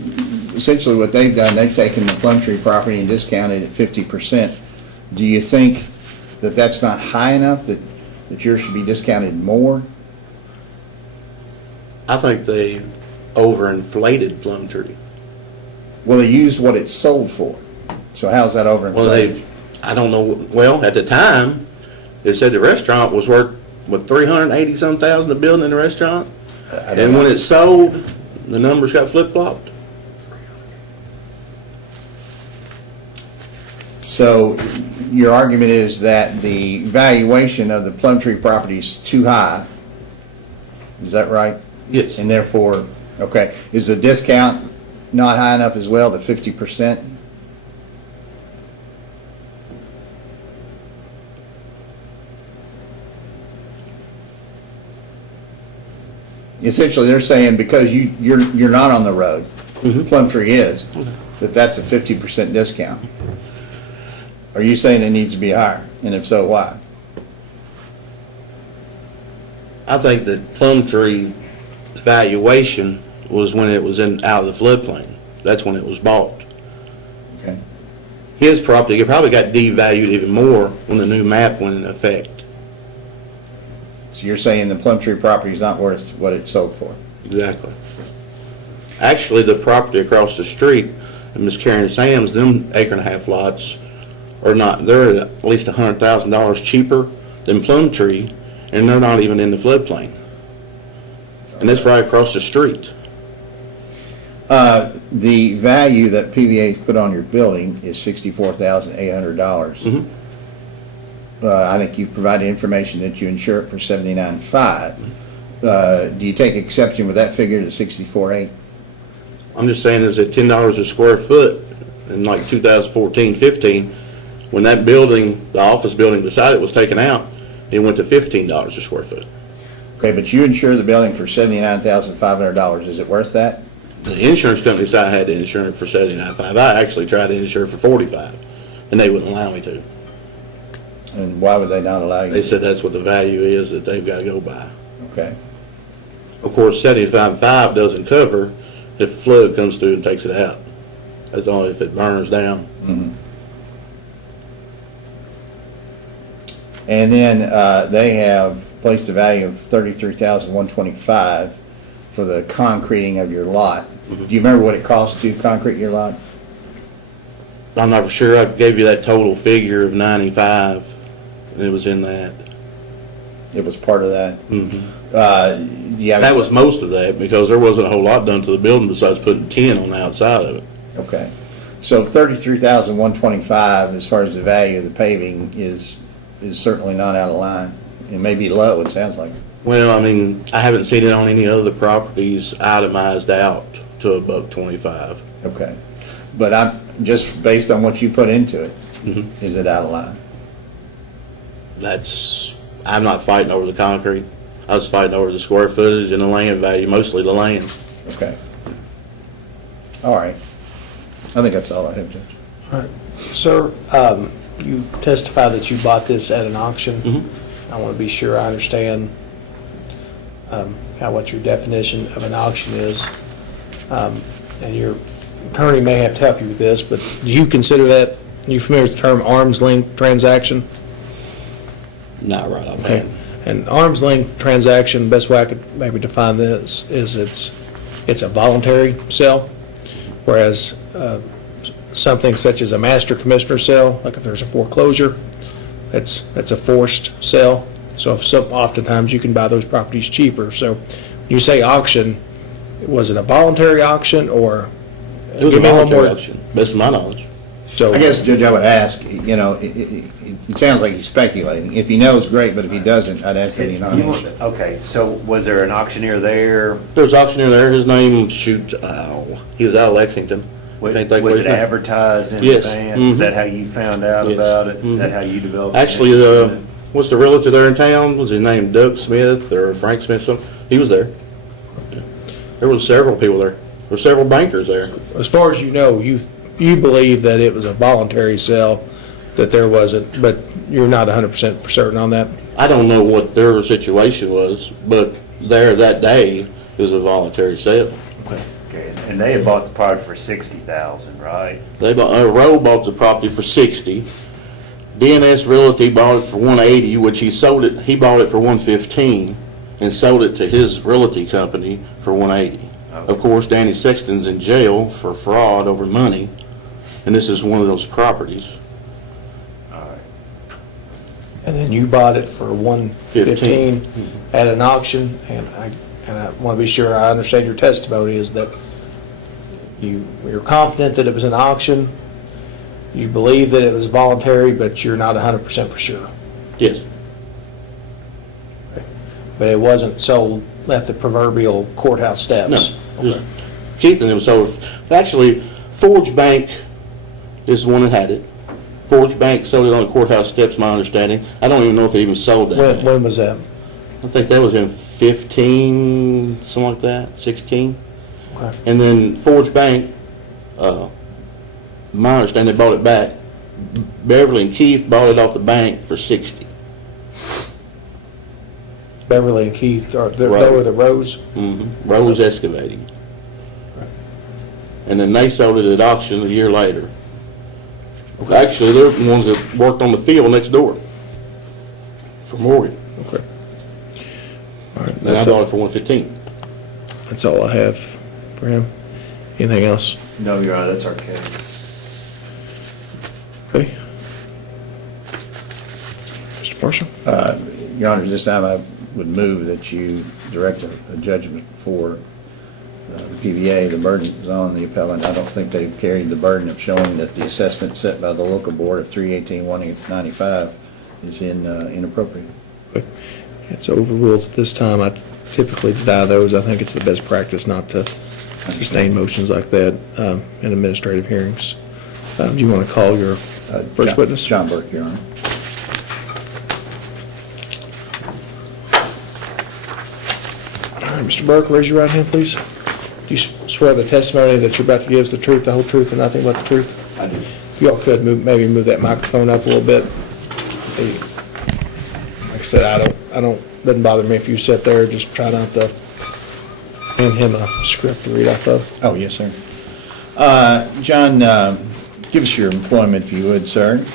Essentially what they've done, they've taken the Plum Tree property and discounted it 50%. Do you think that that's not high enough, that yours should be discounted more? I think they overinflated Plum Tree. Well, they used what it sold for. So how's that overinflated? Well, I don't know, well, at the time, it said the restaurant was worth, what, 380-some thousand, the building and the restaurant? I don't And when know. it sold, the numbers got flip-flopped. So your argument is that the valuation of the Plum Tree property is too high? Is that right? Yes. And therefore, okay, is the discount not high enough as well, the 50%? Essentially, they're saying because you're not on the road, Plumtree is, that's a 50% discount. Are you saying it needs to be higher? And if so, why? I think that Plumtree valuation was when it was out of the floodplain. That's when it was bought. Okay. His property, it probably got devalued even more when the new map went into effect. So you're saying the Plumtree property is not worth what it sold for? Exactly. Actually, the property across the street, and Miss Karen Sam's, them acre and a half lots are not, they're at least $100,000 cheaper than Plumtree, and they're not even in the floodplain. And it's right across the street. The value that PVA's put on your building is $64,800. I think you've provided information that you insure it for $79,500. Do you take exception with that figure to $64,800? I'm just saying is at $10 a square foot in like 2014-15, when that building, the office building beside it was taken out, it went to $15 a square foot. Okay, but you insure the building for $79,500. Is it worth that? The insurance company said I had to insure it for $79,500. I actually tried to insure it for $45,000, and they wouldn't allow me to. And why would they not allow you? They said that's what the value is that they've got to go by. Okay. Of course, $75,500 doesn't cover if a flood comes through and takes it out. That's only if it burns down. And then they have placed a value of $33,125 for the concreting of your lot. Do you remember what it cost to concrete your lot? I'm not for sure. I gave you that total figure of 95, and it was in that. It was part of that. Yeah. That was most of that because there wasn't a whole lot done to the building besides putting tin on the outside of it. Okay. So $33,125 as far as the value of the paving is certainly not out of line. It may be low, it sounds like. Well, I mean, I haven't seen it on any other properties itemized out to $125. Okay. But I'm just based on what you put into it, is it out of line? I'm not fighting over the concrete. I was fighting over the square footage and the land value, mostly the land. Okay. All right. I think that's all I have, Judge. All right. Sir, you testified that you bought this at an auction. I want to be sure I understand kind of what your definition of an auction is. And your attorney may have to help you with this, but do you consider that, are you familiar with the term arm's length transaction? Not right off Okay. hand. An arm's length transaction, best way I could maybe define this is it's a voluntary sale, whereas something such as a master commissioner sale, like if there's a foreclosure, that's a forced sale. So oftentimes you can buy those properties cheaper. So when you say auction, was it a voluntary auction or? It was a Give me one voluntary more- auction, best of my knowledge. So I guess, Judge, I would ask, you know, it sounds like he's speculating. If he knows, great, but if he doesn't, I'd ask that he not answer. Okay, so was there an auctioneer there? There was an auctioneer there, his name, he was out of Lexington. Was Can't think what it his name- advertised in Yes. advance? Is that how you found out Yes. about it? Is that how you developed? Actually, what's the realtor there in town? Was his name Doug Smith or Frank Smith? He was there. There was several people there. There were several bankers there. as far as you know, you believe that it was a voluntary sale, that there wasn't, but you're not 100% for certain on that? I don't know what their situation was, but there that day, it was a voluntary sale. Okay, and they had bought the product for $60,000, right? Rowe bought the property for $60,000. DNS Realty bought it for $180,000, which he bought it for $115,000 and sold it to his realty company for $180,000. Of course, Danny Sexton's in jail for fraud over money, and this is one of those properties. All right. And then you bought it for $115,000 at an auction, and I want to be sure I understand your testimony is that you're confident that it was an auction, you believe that it was voluntary, but you're not 100% for sure. Yes. But it wasn't sold at the proverbial courthouse steps. No. Just Keith and them, so actually, Forge Bank is the one that had it. Forge Bank sold it on the courthouse steps, my understanding. I don't even know if they even sold that. When, bank. when was that? I think that was in 15, something like that, 16. Okay. And then Forge Bank, my understanding, they bought it back. Beverly and Keith bought it off the bank for 60. Beverly and Keith, or they Right. were the Rose? Rose Excavating. And then they sold it at auction a year later. Actually, they're the ones that worked on the field next door for Morgan. Okay. All right, And I that's bought it for 115. That's all I have for him. Anything else? No, Your Honor, that's our case. Okay. Mr. Marshall? Your Honor, this time I would move that you direct a judgment for the PVA. The burden is on the appellant. I don't think they've carried the burden of showing that the assessment set by the local board of $318,195 is inappropriate. Okay. It's overruled at this time. I typically deny those. I think it's the best practice not to sustain motions like that in administrative hearings. Do you want to call your first witness? John Burke, Your Honor. All right, Mr. Burke, raise your right hand, please. Do you swear the testimony that you're about to give is the truth, the whole truth, and nothing but the truth? I do. If y'all could maybe move that microphone up a little bit. Like I said, doesn't bother me if you sit there, just try not to hand him a script to read off of. Oh, yes, sir. John, give us your employment, if you would, sir.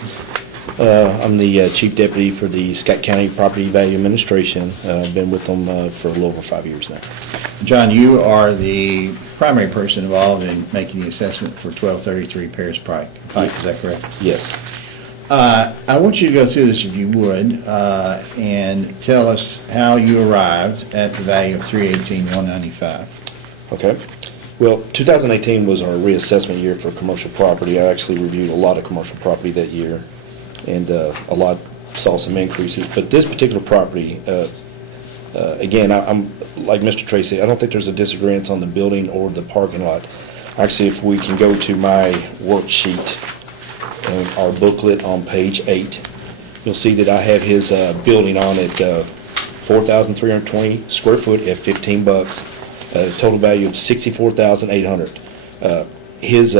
I'm the Chief Deputy for the Scott County Property Value Administration. I've been with them for a little over 5 years now. John, you are the primary person involved in making the assessment for 1233 Paris Pike, is that correct? Yes. I want you to go through this, if you would, and tell us how you arrived at the value of $318,195. Okay. Well, 2018 was our reassessment year for commercial property. I actually reviewed a lot of commercial property that year, and a lot saw some increases. But this particular property, again, I'm like Mr. Tracy, I don't think there's a disagreement on the building or the parking lot. Actually, if we can go to my worksheet, our booklet on page 8, you'll see that I have his building on at 4,320 square foot at $15, total value of $64,800. His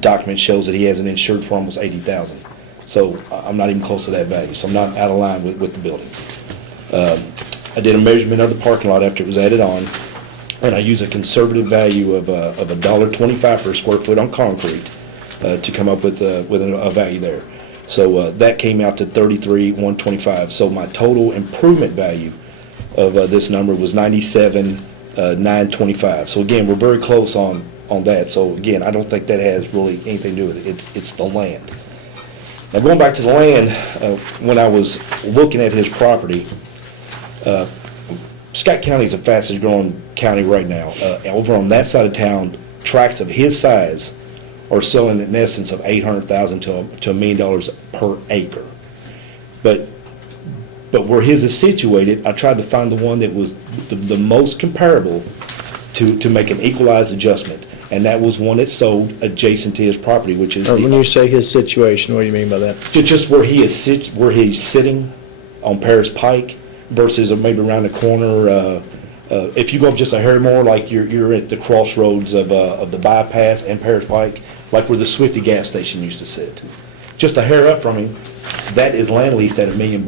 document shows that he has an insured for almost $80,000. So I'm not even close to that value, so I'm not out of line with the building. I did a measurement of the parking lot after it was added on, and I used a conservative value of $1.25 per square foot on concrete to come up with a value there. So that came out to $33,125. So my total improvement value of this number was $97,925. So again, we're very close on that. So again, I don't think that has really anything to do with it. It's the land. Now going back to the land, when I was looking at his property, Scott County is the fastest growing county right now. Over on that side of town, tracts of his size are selling in essence of $800,000 to $1 million per acre. But where his is situated, I tried to find the one that was the most comparable to make an equalized adjustment. And that was one that sold adjacent to his property, which is When you say his situation, what do you mean by that? just where he's sitting on Paris Pike versus maybe around the corner. If you go up just a hair more, like you're at the crossroads of the bypass and Paris Pike, like where the Swifty gas station used to sit. Just a hair up from him, that is land leased at $1 million.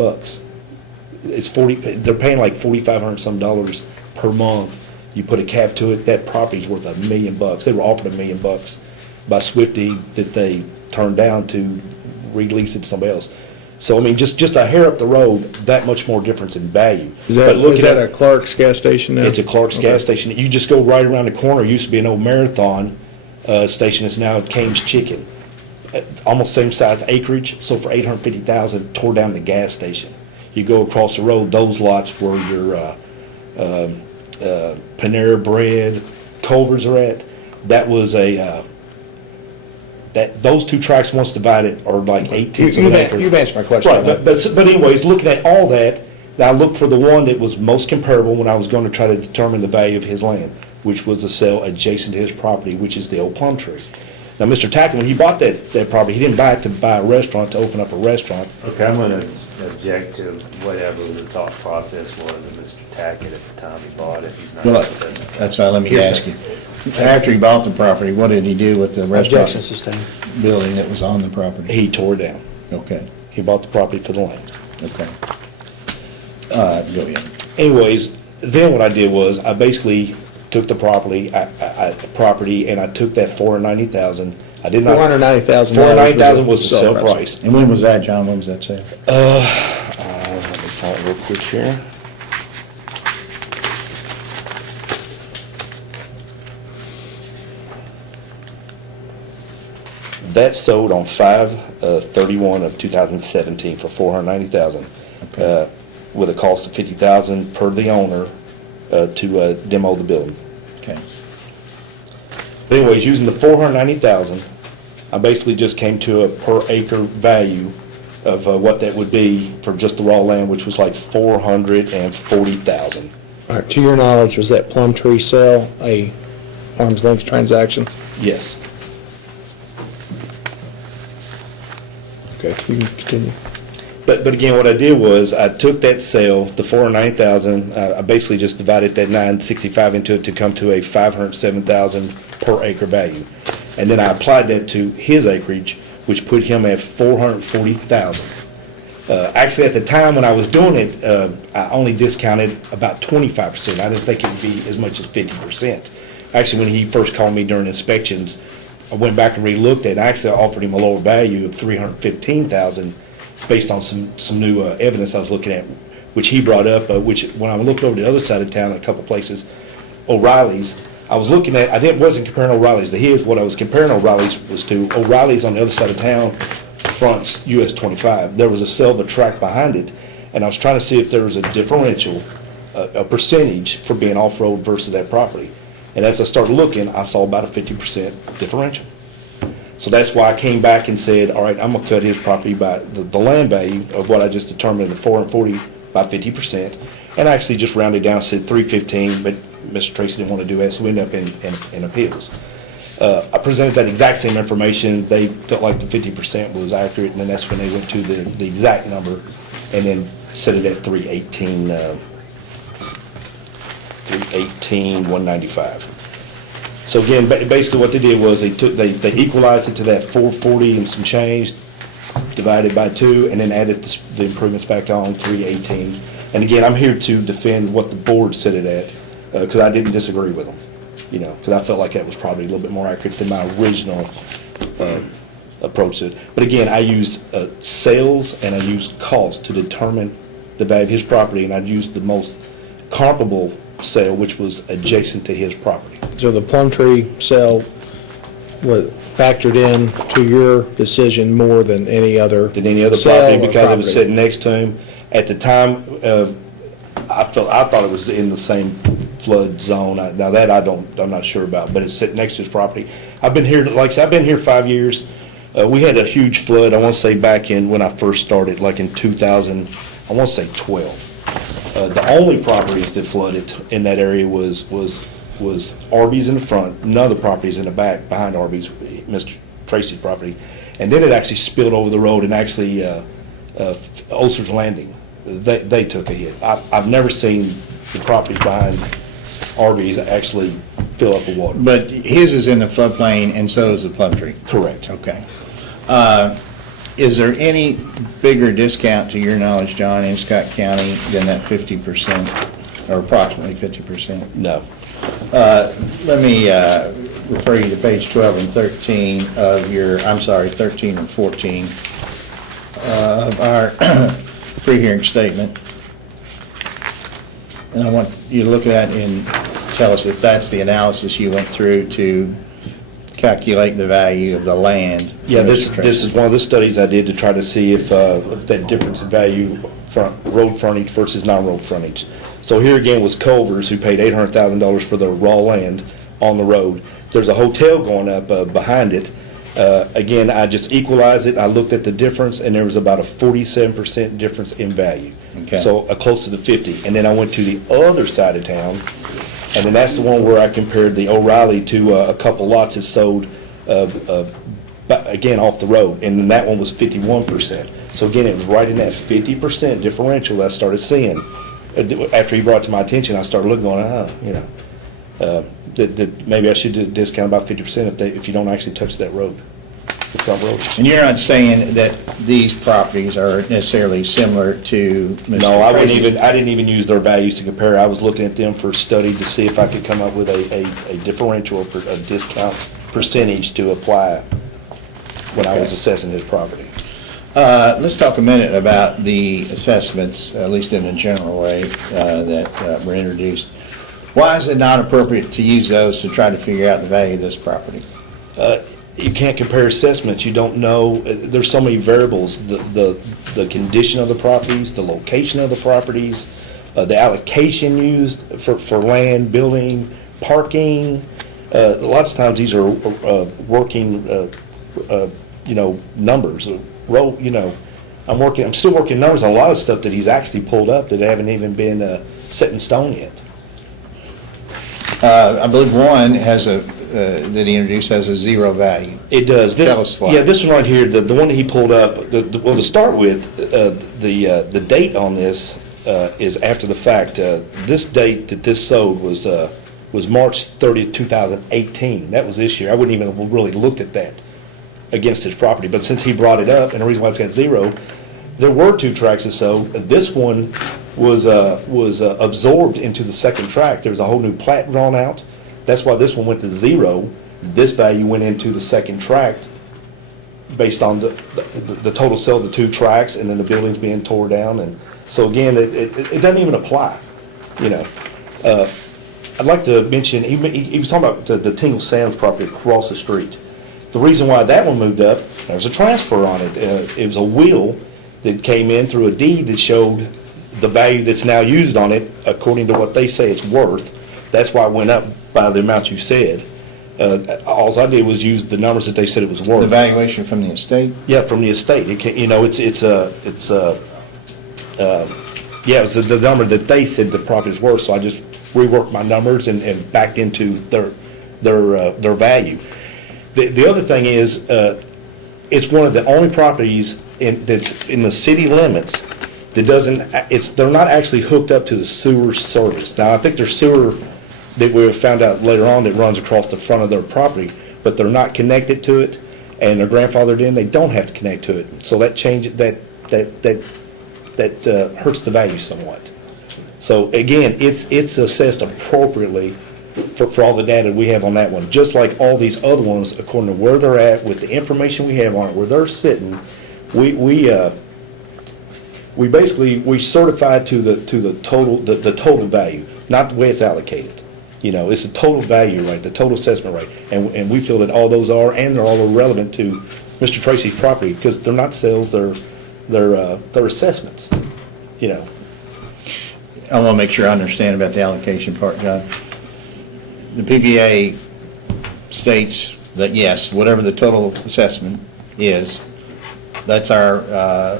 It's they're paying like $4,500 some per month. You put a cap to it, that property's worth $1 million. They were offered $1 million by Swifty that they turned down to release it to somebody else. So I mean, just a hair up the road, that much more difference in value. Is But looking that at- a Clark's gas station now? It's a Clark's Okay. gas station. You just go right around the corner. It used to be an old Marathon station. It's now Cane's Chicken. Almost same size acreage. So for $850,000, tore down the gas station. You go across the road, those lots where your Panera Bread, Culver's are at. That was those two tracts once divided are like 8/10 of an acre. You've answered my question. Right, but anyways, looking at all that, I looked for the one that was most comparable when I was going to try to determine the value of his land. which was a sale adjacent to his property, which is the old plum tree. Now, Mr. Tackett, when he bought that property, he didn't buy it to buy a restaurant, to open up a restaurant. Okay, I'm gonna object to whatever the thought process was of Mr. Tackett at the time he bought it. He's not. Well, that's why, let me ask you. After he bought the property, what did he do with the Objection restaurant sustained. building that was on the property? He tore it down. Okay, He bought the property for the land. okay. Go ahead. Anyways, then what I did was, I basically took the property, and I took that $490,000. I did not. $490,000. $490,000 was the sale price. And when was that, John? When was that sale? Let me find it real quick here. That sold on 5/31 of 2017 for $490,000. Okay. With a cost of $50,000 per the owner to demo the building. Okay. But anyways, using the $490,000, I basically just came to a per acre value of what that would be for just the raw land, which was like $440,000. All right, to your knowledge, was that plum tree sale a arm's length transaction? Yes. Okay, you can continue. But again, what I did was, I took that sale, the $409,000, I basically just divided that $965 into it to come to a $507,000 per acre value. And then I applied that to his acreage, which put him at $440,000. Actually, at the time when I was doing it, I only discounted about 25%. I didn't think it would be as much as 50%. Actually, when he first called me during inspections, I went back and re-looked at it. Actually, I offered him a lower value of $315,000 based on some new evidence I was looking at, which he brought up, which when I looked over the other side of town, a couple places, O'Reilly's, I was looking at, wasn't comparing O'Reilly's to his. What I was comparing O'Reilly's was to O'Reilly's on the other side of town, fronts US 25. There was a sale of a tract behind it, and I was trying to see if there was a differential, a percentage for being off-road versus that property. And as I started looking, I saw about a 50% differential. So that's why I came back and said, all right, I'm gonna cut his property by the land value of what I just determined, the 440 by 50%. And I actually just rounded down, said 315, but Mr. Tracy didn't want to do that, so we ended up in appeals. I presented that exact same information. They felt like the 50% was accurate, and then that's when they went to the exact number and then set it at 195. So again, basically what they did was they equalized it to that 440 and some change, divided by 2, and then added the improvements back on 318. And again, I'm here to defend what the board set it at, because I didn't disagree with them, because I felt like that was probably a little bit more accurate than my original approach to it. But again, I used sales and I used cost to determine the value of his property, and I used the most comparable sale, which was adjacent to his property. So the plum tree sale was factored in to your decision more than any other Than any other sale property, or because it was property? sitting next to him. At the time, I thought it was in the same flood zone. Now that I'm not sure about, but it's sitting next to his property. I've been here, like I said, I've been here 5 years. We had a huge flood, I want to say back in, when I first started, like in 2000, I want to say 12. The only properties that flooded in that area was Arby's in the front, none of the properties in the back behind Arby's, Mr. Tracy's property. And then it actually spilled over the road, and actually Ulcer's Landing, they took a hit. I've never seen the properties behind Arby's actually fill up with water. But his is in the floodplain, and so is the plum tree. Correct. Okay. Is there any bigger discount, to your knowledge, John, in Scott County than that 50%, or approximately 50%? No. Let me refer you to page 12 and 13 of your, 13 and 14 of our pre-hearing statement. And I want you to look at that and tell us if that's the analysis you went through to calculate the value of the land. Yeah, this is one of the studies I did to try to see if that difference in value, road frontage versus non-road frontage. So here again was Culver's, who paid $800,000 for their raw land on the road. There's a hotel going up behind it. Again, I just equalized it. I looked at the difference, and there was about a 47% difference in value. Okay. So close to the 50. And then I went to the other side of town, And then that's the one where I compared the O'Reilly to a couple lots that sold, again, off the road, and then that one was 51%. So again, it was right in that 50% differential that I started seeing. After he brought it to my attention, I started looking going, that maybe I should discount about 50% if you don't actually touch that road, the front road. And you're not saying that these properties are necessarily similar to Mr. No, I Tracy's? didn't even use their values to compare. I was looking at them for study to see if I could come up with a differential, a discount percentage to apply when I was assessing his property. Let's talk a minute about the assessments, at least in a general way, that were introduced. Why is it not appropriate to use those to try to figure out the value of this property? You can't compare assessments. You don't know, there's so many variables, the condition of the properties, the location of the properties, the allocation used for land, building, parking. Lots of times these are working, numbers. I'm still working numbers on a lot of stuff that he's actually pulled up that haven't even been set in stone yet. I believe one has that he introduced has a zero value. It does. Tell us why. Yeah, this one right here, the one that he pulled up, well, to start with, the date on this is after the fact. This date that this sold was March 30th, 2018. That was this year. I wouldn't even have really looked at that against his property, but since he brought it up, and the reason why it's got zero, there were 2 tracts that sold. This one was absorbed into the second tract. There was a whole new plat drawn out. That's why this one went to zero. This value went into the second tract based on the total sale of the 2 tracts and then the buildings being tore down. And so again, it doesn't even apply, I'd like to mention, he was talking about the Tingle Sands property across the street. The reason why that one moved up, there was a transfer on it. It was a will that came in through a deed that showed the value that's now used on it according to what they say it's worth. That's why it went up by the amount you said. All I did was use the numbers that they said it was worth. The valuation from the estate? Yeah, from the estate. It can, it's the number that they said the property's worth. So I just reworked my numbers and backed into their value. The other thing is, it's one of the only properties that's in the city limits that they're not actually hooked up to the sewer service. Now, I think there's sewer that we found out later on that runs across the front of their property, but they're not connected to it, and they're grandfathered in, they don't have to connect to it. So that hurts the value somewhat. So again, it's assessed appropriately for all the data we have on that one. Just like all these other ones, according to where they're at, with the information we have on it, where they're sitting, we basically certify to the total value, not the way it's allocated. It's the total value, right, the total assessment rate, and we feel that all those are, and they're all relevant to Mr. Tracy's property, because they're not sales, they're assessments, I want to make sure I understand about the allocation part, John. The PPA states that, yes, whatever the total assessment is, that's our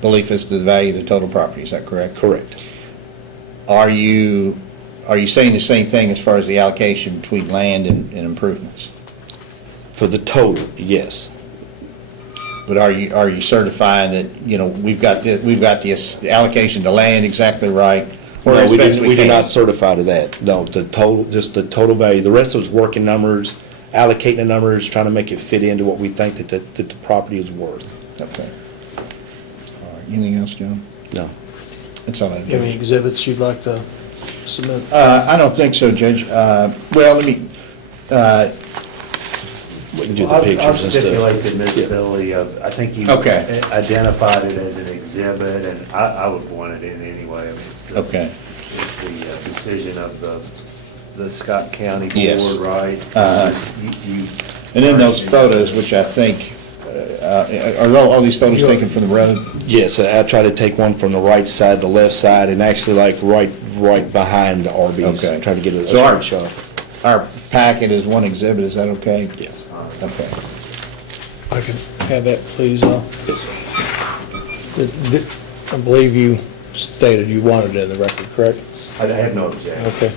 belief as to the value of the total property. Is that correct? Correct. Are you saying the same thing as far as the allocation between land and improvements? For the total, yes. But are you certifying that, we've got the allocation to land exactly right? Or No, as we best did can? not certify to that. No, just the total value. The rest was working numbers, allocating the numbers, trying to make it fit into what we think that the property is worth. Okay. All right. Anything else, John? No. That's all I have. You have any exhibits you'd like to submit? I don't think so, Judge. Well, let me, We can do the I'll pictures and stipulate stuff. the admissibility of, I think you Okay. identified it as an exhibit, and I would want it in anyway. I mean, it's the decision of the Scott County Yes. Board, right? You- and then those photos, which I think, are all these photos taken from the road? Yes, I try to take one from the right side, the left side, and actually like right behind the Arby's. Okay. Try to get a So our- shot. Our packet is one exhibit, is that okay? Yes. Okay. I can have that, please. Yes, sir. I believe you stated you wanted it in the record, correct? I have no objection. Okay.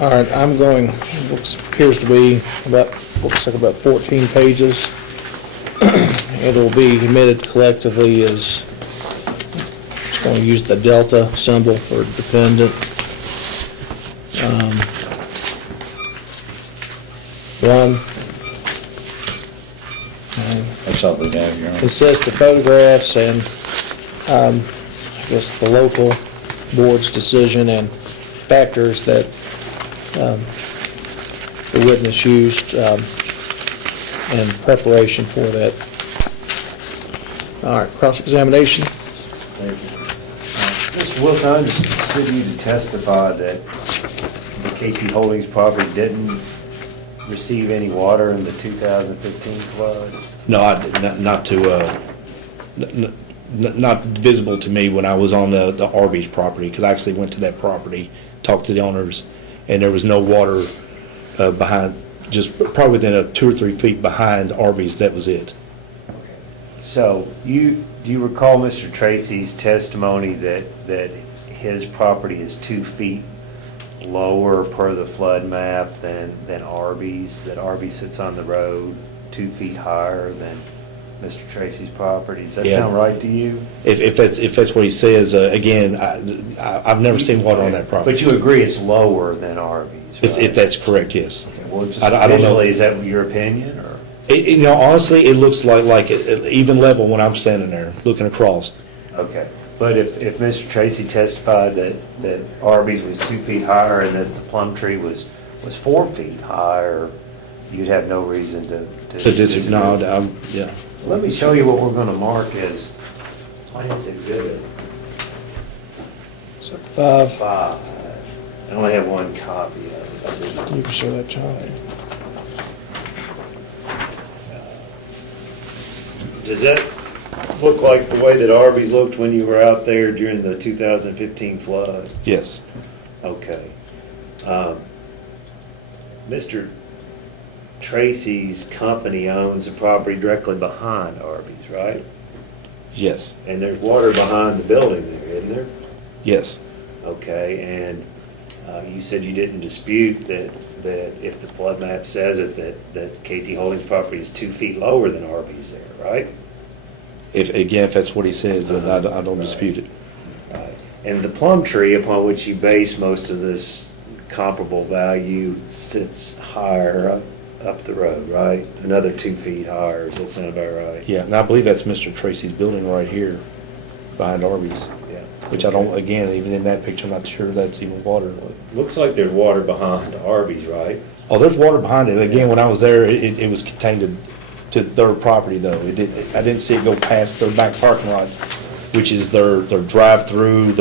All right, I'm going, appears to be looks like about 14 pages. It'll be emitted collectively as, just going to use the delta symbol for dependent. One. That's all we have, Your Honor. Consists of photographs and, I guess, the local board's decision and factors that the witness used in preparation for that. All right, cross-examination. Mr. Wilson, I understood you to testify that the KT Holdings property didn't receive any water in the 2015 floods? No, not visible to me when I was on the Arby's property, because I actually went to that property, talked to the owners, and there was no water behind, just probably within 2 or 3 feet behind Arby's, that was it. So, do you recall Mr. Tracy's testimony that his property is 2 feet lower per the flood map than Arby's, that Arby's sits on the road 2 feet higher than Mr. Tracy's property? Does that Yeah. sound right to you? If that's what he says, again, I've never seen water on that property. But you agree it's lower than Arby's, right? If that's correct, yes. Okay, well, just I don't know. visually, is that your opinion, or? Honestly, it looks like an even level when I'm standing there, looking across. Okay, but if Mr. Tracy testified that Arby's was 2 feet higher and that the plum tree was 4 feet higher, you'd have no reason to disagree? No, yeah. Let me show you what we're gonna mark as plans exhibit So 5, 5. I only have one copy of it. you can show that, John. Does that look like the way that Arby's looked when you were out there during the 2015 flood? Yes. Okay. Mr. Tracy's company owns the property directly behind Arby's, right? Yes. And there's water behind the building there, isn't there? Yes. Okay, and you said you didn't dispute that if the flood map says it, that KT Holdings property is 2 feet lower than Arby's there, right? If that's what he says, then I don't dispute it. Right. And the plum tree upon which you base most of this comparable value sits higher up the road, right? Another 2 feet higher, does that sound about right? Yeah, and I believe that's Mr. Tracy's building right here, behind Arby's, Yeah. which I don't, again, even in that picture, I'm not sure that's even water. Looks like there's water behind Arby's, right? Oh, there's water behind it. Again, when I was there, it was contained to their property, though. I didn't see it go past their back parking lot, which is their drive-through,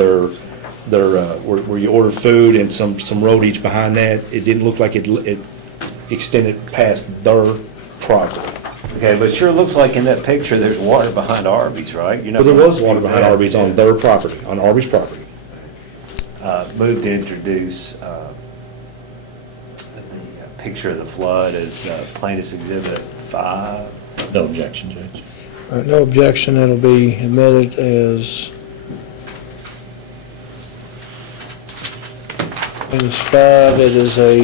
where you order food and some roadage behind that. It didn't look like it extended past their property. Okay, but sure looks like in that picture, there's water behind Arby's, right? You're not But there gonna was water dispute behind that. Arby's on their property, on Arby's property. Move to introduce the picture of the flood as plaintiff's exhibit 5. No objection, Judge. All right, no objection, it'll be admitted as minus 5. It is a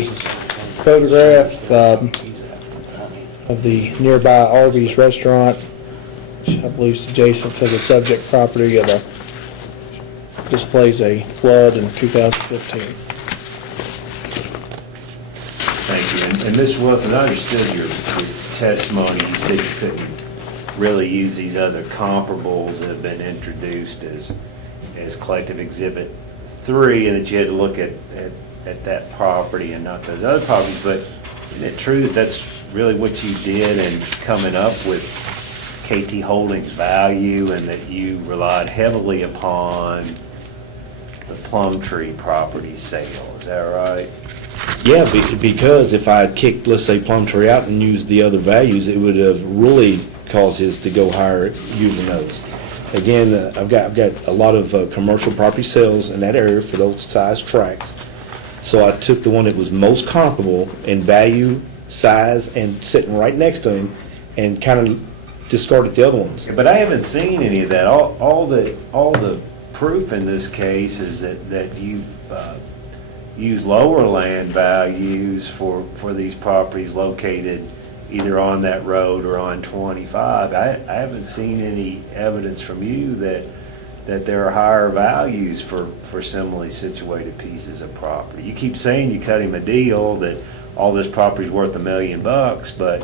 photograph of the nearby Arby's restaurant, which I believe is adjacent to the subject property of displays a flood in 2015. Thank you. And Mr. Wilson, I understood your testimony. You said you couldn't really use these other comparables that have been introduced as collective exhibit 3, and that you had to look at that property and not those other properties. But isn't it true that that's really what you did in coming up with KT Holdings value, and that you relied heavily upon the Plum Tree property sale? Is that right? Yeah, because if I had kicked, let's say, Plum Tree out and used the other values, it would have really caused his to go higher using those. Again, I've got a lot of commercial property sales in that area for those size tracts. So I took the one that was most comparable in value, size, and sitting right next to him, and kind of discarded the other ones. But I haven't seen any of that. All the proof in this case is that you've use lower land values for these properties located either on that road or on 25. I haven't seen any evidence from you that there are higher values for similarly situated pieces of property. You keep saying you cut him a deal that all this property's worth $1 million, but,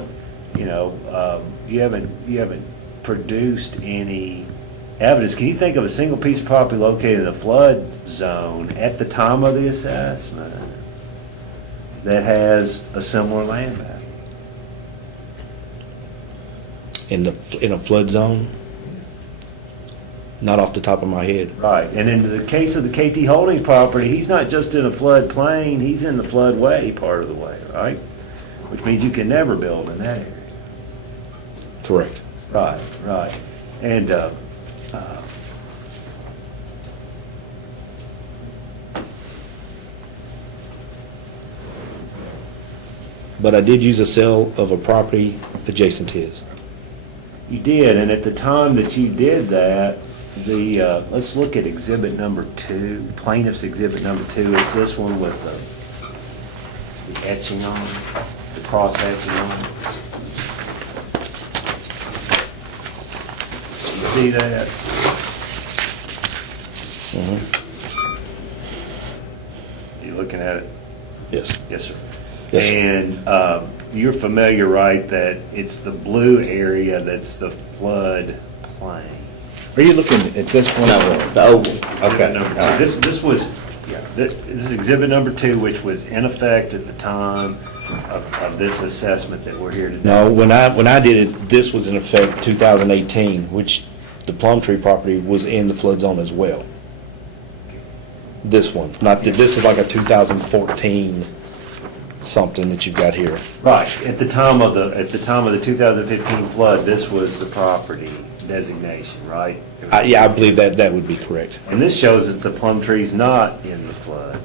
you know, you haven't produced any evidence. Can you think of a single piece of property located in a flood zone at the time of the assessment that has a similar land value? In a flood zone? Not off the top of my head. Right, and in the case of the KT Holdings property, he's not just in a flood plain, he's in the floodway part of the way, right? Which means you can never build in that area. Correct. Right, right. And, But I did use a sale of a property adjacent to his. you did, and at the time that you did that, let's look at exhibit number 2, plaintiff's exhibit number 2. It's this one with the etching on it, the cross etching on it. You see that? You looking at it? Yes. Yes, sir. Yes, sir. And you're familiar, right, that it's the blue area that's the flood plain? Are you looking at this one? No, the oval. Okay. Exhibit number all 2. right. This was, yeah, this is exhibit number 2, which was in effect at the time of this assessment that we're here today. No, when I did it, this was in effect 2018, which the Plumtree property was in the flood zone as well. This one, not, this is like a 2014 something that you've got here. Right, at the time of the 2015 flood, this was the property designation, right? Yeah, I believe that would be correct. And this shows that the plum tree's not in the flood.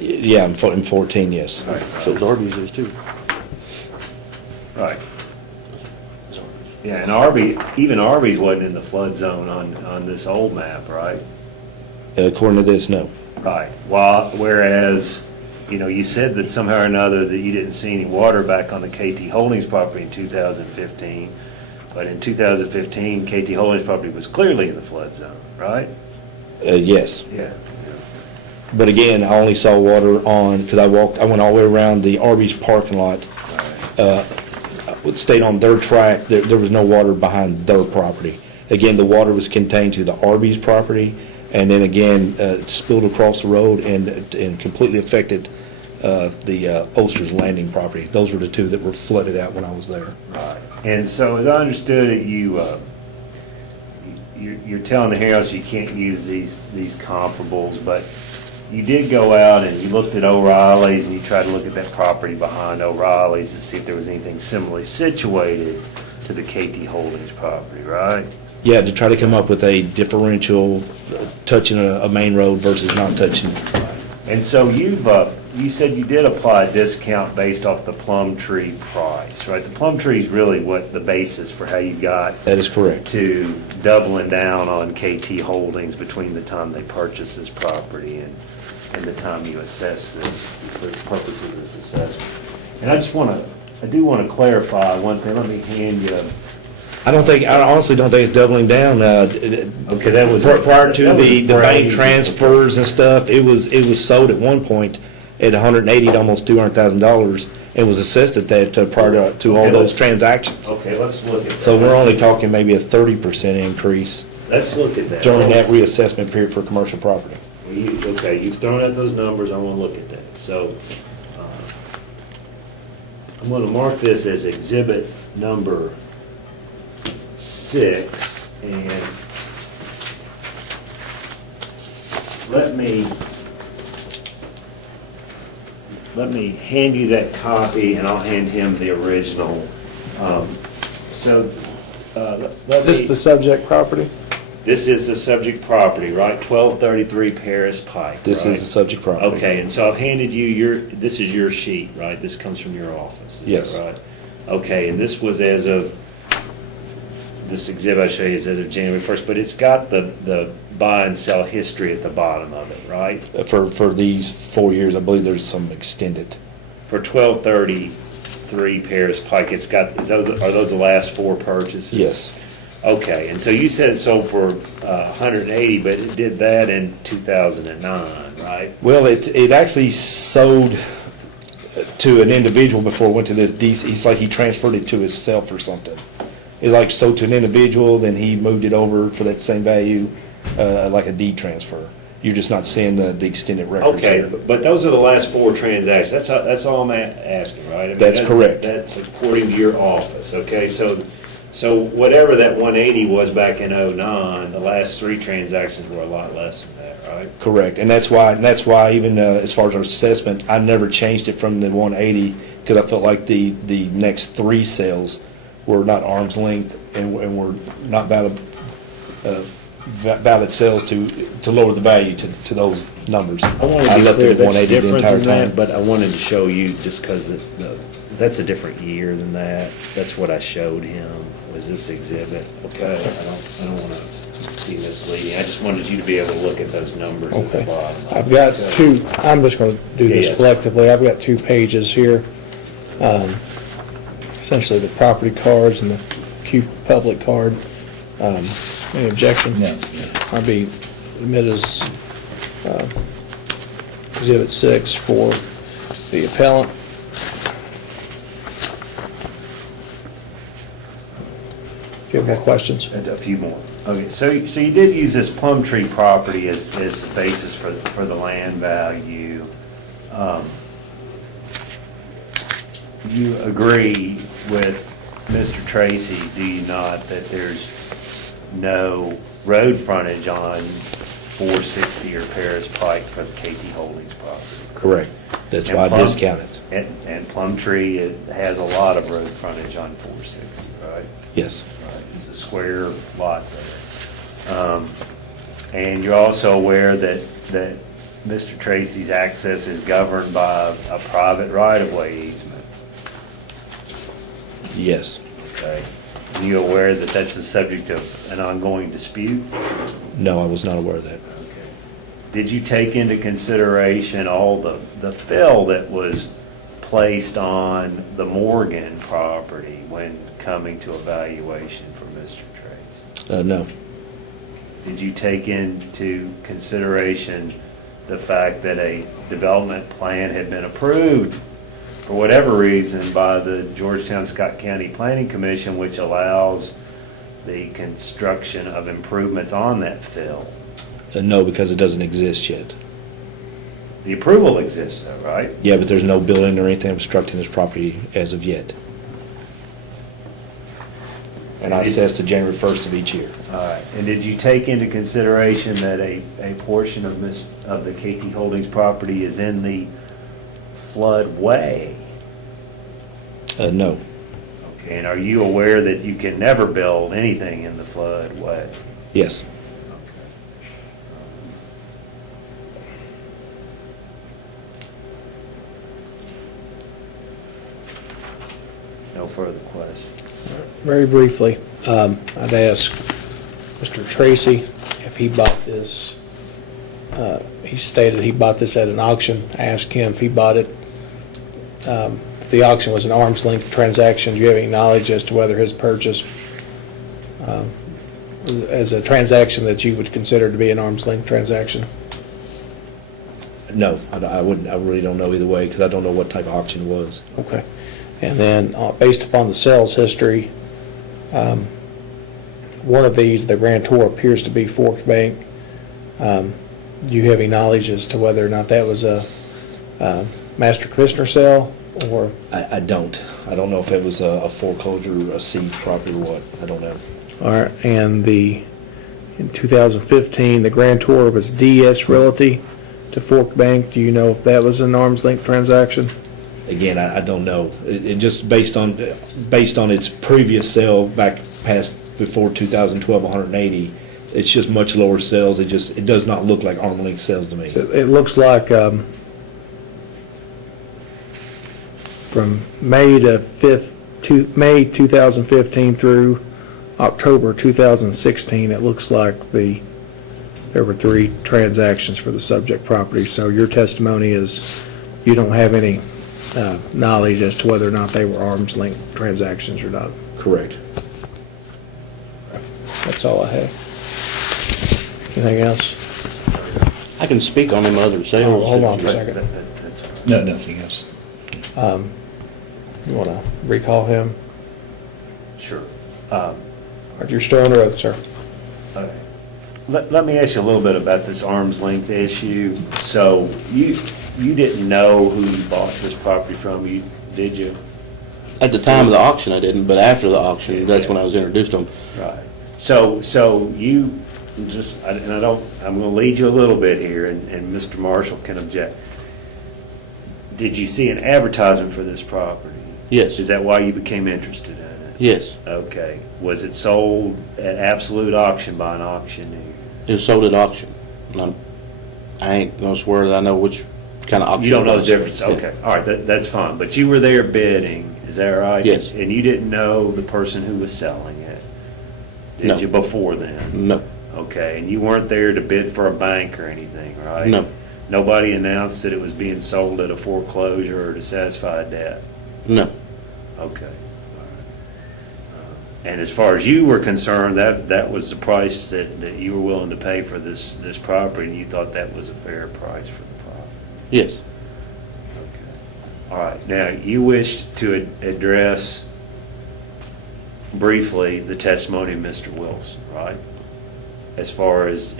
Yeah, in 14, yes. Right, Shows Arby's is too. right. Yeah, and even Arby's wasn't in the flood zone on this old map, right? According to this, no. Right, whereas, you know, you said that somehow or another that you didn't see any water back on the KT Holdings property in 2015, but in 2015, KT Holdings property was clearly in the flood zone, right? Yes. Yeah. But again, I only saw water because I went all the way around the Arby's parking lot. Stayed on their track, there was no water behind their property. Again, the water was contained to the Arby's property, and then again, spilled across the road and completely affected the Ulster's Landing property. Those were the two that were flooded out when I was there. Right. And so as I understood it, you're telling the Harris you can't use these comparables, but you did go out and you looked at O'Reilly's and you tried to look at that property behind O'Reilly's to see if there was anything similarly situated to the KT Holdings property, right? Yeah, to try to come up with a differential, touching a main road versus not touching. And so you said you did apply a discount based off the plum tree price, right? The plum tree is really what the basis for how you got That is correct. to doubling down on KT Holdings between the time they purchased this property and the time you assess this, for the purpose of this assessment. And I do want to clarify one thing. Let me hand you. I honestly don't think it's doubling down. Okay, that was. Prior to that was the a bank phrase. transfers and stuff, it was sold at one point at $180,000 to almost $200,000, and was assessed at that prior to all Okay, those let's- transactions. Okay, let's look at that. So we're only talking maybe a 30% increase Let's look at that. during that reassessment period for commercial property. Okay, you've thrown out those numbers, I want to look at that. So, I'm going to mark this as exhibit number 6, and let me hand you that copy, and I'll hand him the original. Is this the subject property? This is the subject property, right? 1233 Paris Pike, This right? is the subject property. Okay, and so I've handed you this is your sheet, right? This comes from your office, is that Yes. right? Okay, and this was as of this exhibit I'll show you is as of January 1st, but it's got the buy and sell history at the bottom of it, right? For these 4 years, I believe there's some extended. For 1233 Paris Pike, it's got, are those the last 4 purchases? Yes. Okay, and so you said it sold for 180, but it did that in 2009, right? Well, it actually sold to an individual before it went to this DC. It's like he transferred it to himself or something. It like sold to an individual, then he moved it over for that same value, like a deed transfer. You're just not seeing the extended records Okay, there. but those are the last 4 transactions. That's all I'm asking, right? I mean, That's correct. That's according to your office, okay? So whatever that 180 was back in '09, the last 3 transactions were a lot less than that, right? Correct, and that's why even as far as our assessment, I never changed it from the 180 because I felt like the next 3 sales were not arm's length and were not valid sales to lower the value to those numbers. I wanted to be left it clear, at that's 180 the different entire than that, time. but I wanted to show you just because that's a different year than that. That's what I showed him, was this exhibit, okay? I don't want to be misleading. I just wanted you to be able to look at those numbers at the Okay. bottom. I've got 2, I'm just gonna do Yes. this collectively, I've got 2 pages here. Essentially the property cards and the Q public card. Any objection? No. I'll be admitted as Exhibit 6 for the appellant. Do you have more questions? A few more. Okay, so you did use this Plumtree property as the basis for the land value. You agree with Mr. Tracy, do you not, that there's no road frontage on 460 or Paris Pike for the KT Holdings property? Correct. That's And why I Plum- discounted. And Plumtree, it has a lot of road frontage on 460, right? Yes. Right, it's a square lot there. And you're also aware that Mr. Tracy's access is governed by a private right-of-way easement, Yes. okay? Are you aware that that's the subject of an ongoing dispute? No, I was not aware of that. Okay. Did you take into consideration all the fill that was placed on the Morgan property when coming to evaluation for Mr. Tracy? No. Did you take into consideration the fact that a development plan had been approved for whatever reason by the Georgetown Scott County Planning Commission, which allows the construction of improvements on that fill? No, because it doesn't exist yet. The approval exists though, right? Yeah, but there's no building or anything obstructing this property as of yet. And I assess to January 1st of each year. All right. And did you take into consideration that a portion of the KT Holdings property is in the floodway? No. Okay, and are you aware that you can never build anything in the floodway? Yes. No further questions. Very briefly, I'd ask Mr. Tracy if he bought this, he stated he bought this at an auction. I asked him if he bought it, if the auction was an arm's length transaction. Do you have any knowledge as to whether his purchase as a transaction that you would consider to be an arm's length transaction? No, I wouldn't, I really don't know either way, because I don't know what type of auction it was. Okay. And then, based upon the sales history, one of these, the grantor, appears to be Fork Bank. Do you have any knowledge as to whether or not that was a master commissioner sale, or? I don't. I don't know if it was a foreclosure, a seized property or what. I don't know. All right, and in 2015, the grantor was DS Realty to Fork Bank. Do you know if that was an arm's length transaction? Again, I don't know. It just based on its previous sale back before 2012, 180, it's just much lower sales. It does not look like arm length sales to me. It looks like from May 2015 through October 2016, it looks like there were 3 transactions for the subject property. So your testimony is you don't have any knowledge as to whether or not they were arm's length transactions or not. Correct. That's all I have. Anything else? I can speak on them other sales. Hold on if for a you- second. That's all right. No, nothing else. You want to recall him? Sure. Or you're still on the road, sir? Okay. Let me ask you a little bit about this arm's length issue. So you didn't know who you bought this property from, did you? At the time of the auction, I didn't, but after the auction, that's when I was introduced to them. Right. So you just, and I don't, I'm gonna lead you a little bit here, and Mr. Marshall can object. Did you see an advertisement for this property? Yes. Is that why you became interested in it? Yes, Okay. Was it sold at absolute auction by an auctioneer? it was sold at auction. And I ain't gonna swear that I know which kind of auction. You don't it know the was. difference? Yeah. Okay, all right, that's fine. But you were there bidding, is that right? Yes. And you didn't know the person who was selling it? No. Did you before then? No, Okay, and you weren't there to bid for a bank or anything, right? No. Nobody announced that it was being sold at a foreclosure or to satisfy a debt? no, Okay. And as far as you were concerned, that was the price that you were willing to pay for this property, and you thought that was a fair price for the property? yes. Okay. All right, now, you wished to address briefly the testimony of Mr. Wilson, right? As far as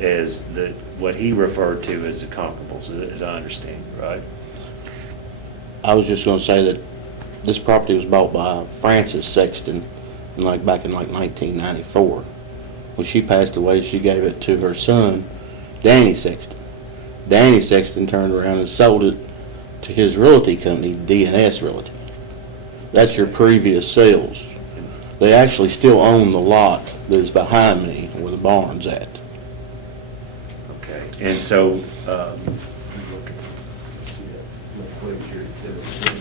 what he referred to as the comparables, as I understand, right? I was just gonna say that this property was bought by Frances Sexton, back in 1994. When she passed away, she gave it to her son, Danny Sexton. Danny Sexton turned around and sold it to his realty company, D&S Realty. That's your previous sales. They actually still own the lot that is behind me where the barn's at. Okay, and so, let's see that real quick here, Exhibit 6.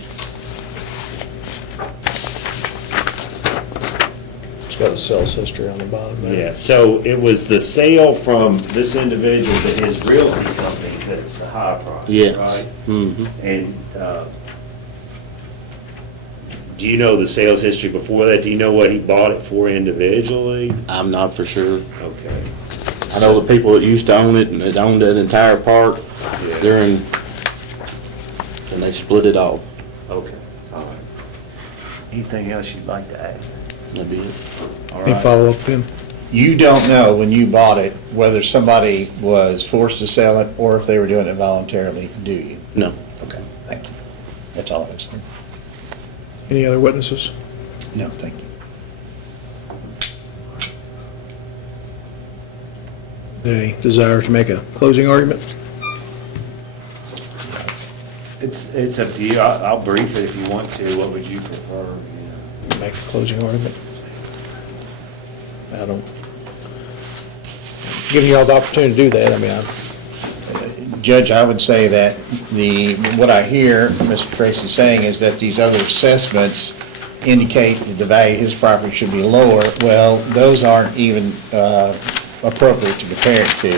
It's got a sales history on the bottom there. Yeah, so it was the sale from this individual to his realty company that's the high price, Yes. right? Mm-hmm. And do you know the sales history before that? Do you know what he bought it for individually? I'm not for sure. Okay. I know the people that used to own it and that owned that entire park, Yeah. and they split it off. Okay, all right. Anything else you'd like to add? That'd be it. All Any right. follow-up, Tim? You don't know when you bought it whether somebody was forced to sell it or if they were doing it voluntarily, do you? No. Okay, thank you. That's all I was saying. Any other witnesses? No, thank you. Any desire to make a closing argument? It's up to you. I'll brief it if you want to. What would you prefer? Make a closing argument? I don't, giving you all the opportunity to do that, I mean, Judge, I would say that what I hear Mr. Tracy saying is that these other assessments indicate that the value of his property should be lower. Well, those aren't even appropriate to compare it to.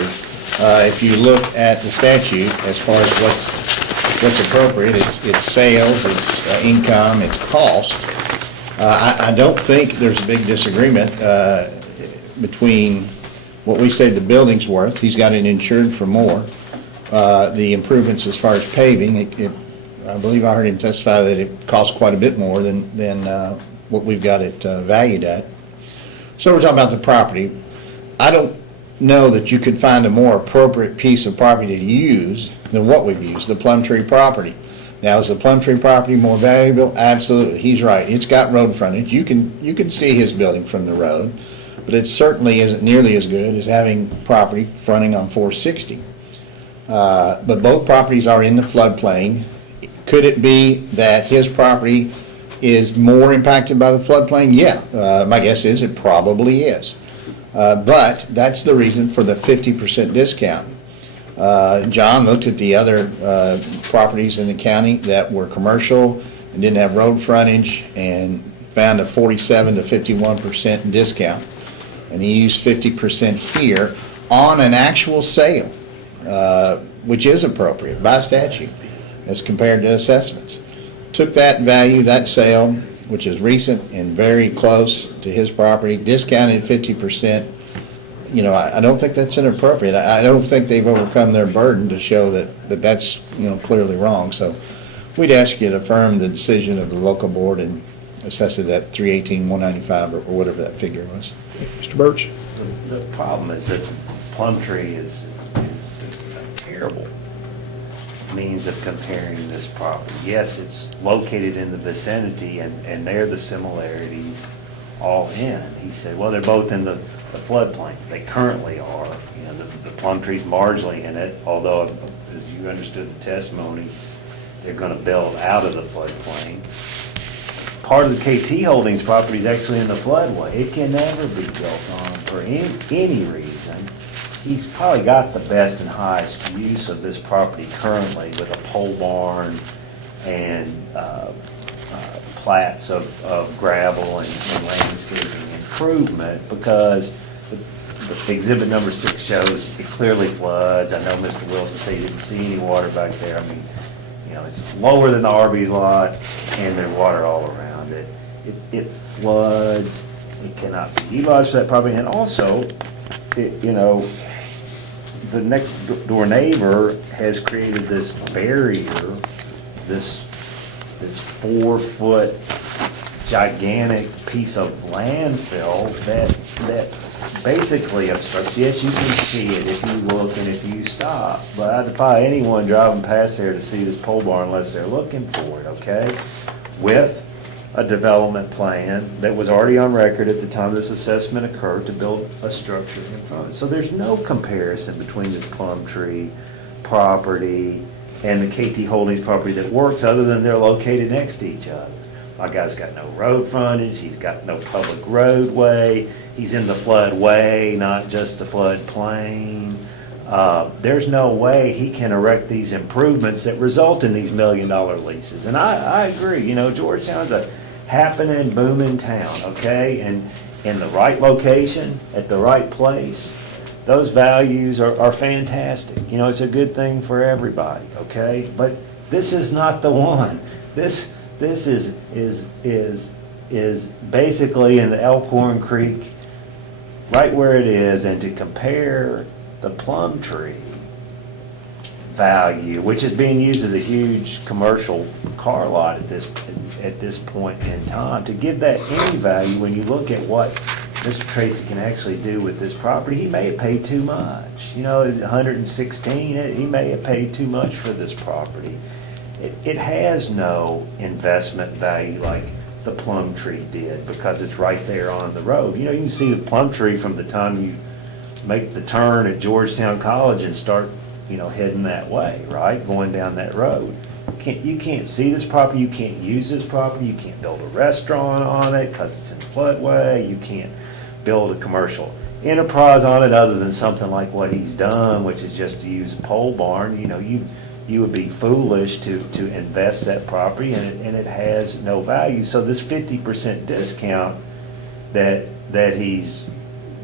If you look at the statute, as far as what's appropriate, it's sales, it's income, it's cost. I don't think there's a big disagreement between what we say the building's worth. He's got it insured for more. The improvements as far as paving, I believe I heard him testify that it costs quite a bit more than what we've got it valued at. So we're talking about the property. I don't know that you could find a more appropriate piece of property to use than what we've used, the Plumtree property. Now, is the Plumtree property more valuable? Absolutely, he's right. It's got road frontage. You can see his building from the road, but it certainly isn't nearly as good as having property fronting on 460. But both properties are in the floodplain. Could it be that his property is more impacted by the floodplain? Yeah, my guess is it probably is. But that's the reason for the 50% discount. John looked at the other properties in the county that were commercial and didn't have road frontage and found a 47 to 51% discount. and he used 50% here on an actual sale, which is appropriate by statute as compared to assessments. Took that value, that sale, which is recent and very close to his property, discounted 50%. You know, I don't think that's inappropriate. I don't think they've overcome their burden to show that that's, you know, clearly wrong. So we'd ask you to affirm the decision of the local board and assess it at 318,195 or whatever that figure was. Mr. Birch? The problem is that Plumtree is a terrible means of comparing this property. Yes, it's located in the vicinity, and there the similarities all in. He said, well, they're both in the floodplain. They currently are. You know, the Plumtree's marginally in it, although, as you understood the testimony, they're gonna build out of the floodplain. Part of the KT Holdings property is actually in the floodway. It can never be built on for any reason. He's probably got the best and highest use of this property currently with a pole barn and plats of gravel and landscaping improvement, because the exhibit number 6 shows it clearly floods. I know Mr. Wilson said he didn't see any water back there. I mean, you know, it's lower than the Arby's lot, and there's water all around it. It floods. It cannot be utilized for that property, and also, you know, the next door neighbor has created this barrier, this 4-foot gigantic piece of landfill that basically obstructs. Yes, you can see it if you look and if you stop, but I'd defy anyone driving past there to see this pole barn unless they're looking for it, okay? With a development plan that was already on record at the time this assessment occurred to build a structure in front of it. So there's no comparison between this Plumtree property and the KT Holdings property that works, other than they're located next to each other. My guy's got no road frontage, he's got no public roadway, he's in the floodway, not just the floodplain. There's no way he can erect these improvements that result in these $1 million leases. And I agree, you know, Georgetown's a happening, booming town, okay? And in the right location, at the right place, those values are fantastic. You know, it's a good thing for everybody, okay? But this is not the one. This is basically in the Elkhorn Creek, right where it is, and to compare the Plumtree value, which is being used as a huge commercial car lot at this point in time, to give that any value when you look at what Mr. Tracy can actually do with this property, he may have paid too much. You know, 116, he may have paid too much for this property. It has no investment value like the Plumtree did, because it's right there on the road. You know, you can see the Plumtree from the time you make the turn at Georgetown College and start, you know, heading that way, right? Going down that road. You can't see this property, you can't use this property, you can't build a restaurant on it because it's in floodway, you can't build a commercial enterprise on it other than something like what he's done, which is just to use a pole barn. You know, you would be foolish to invest that property, and it has no value. So this 50% discount that he's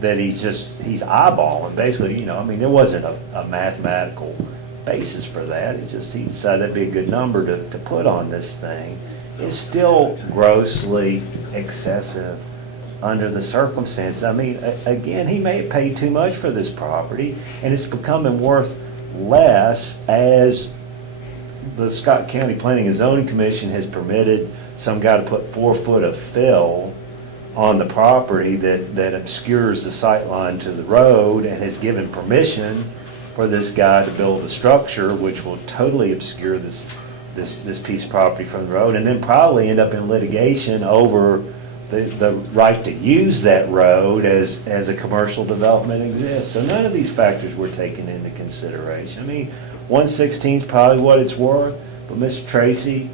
eyeballing, basically, you know, I mean, there wasn't a mathematical basis for that. It's just he decided that'd be a good number to put on this thing. It's still grossly excessive under the circumstances. I mean, again, he may have paid too much for this property, and it's becoming worth less as the Scott County Planning and Zoning Commission has permitted some guy to put 4 foot of fill on the property that obscures the sight line to the road, and has given permission for this guy to build a structure which will totally obscure this piece of property from the road, and then probably end up in litigation over the right to use that road as a commercial development exists. So none of these factors were taken into consideration. I mean, 1/16 is probably what it's worth, but Mr. Tracy,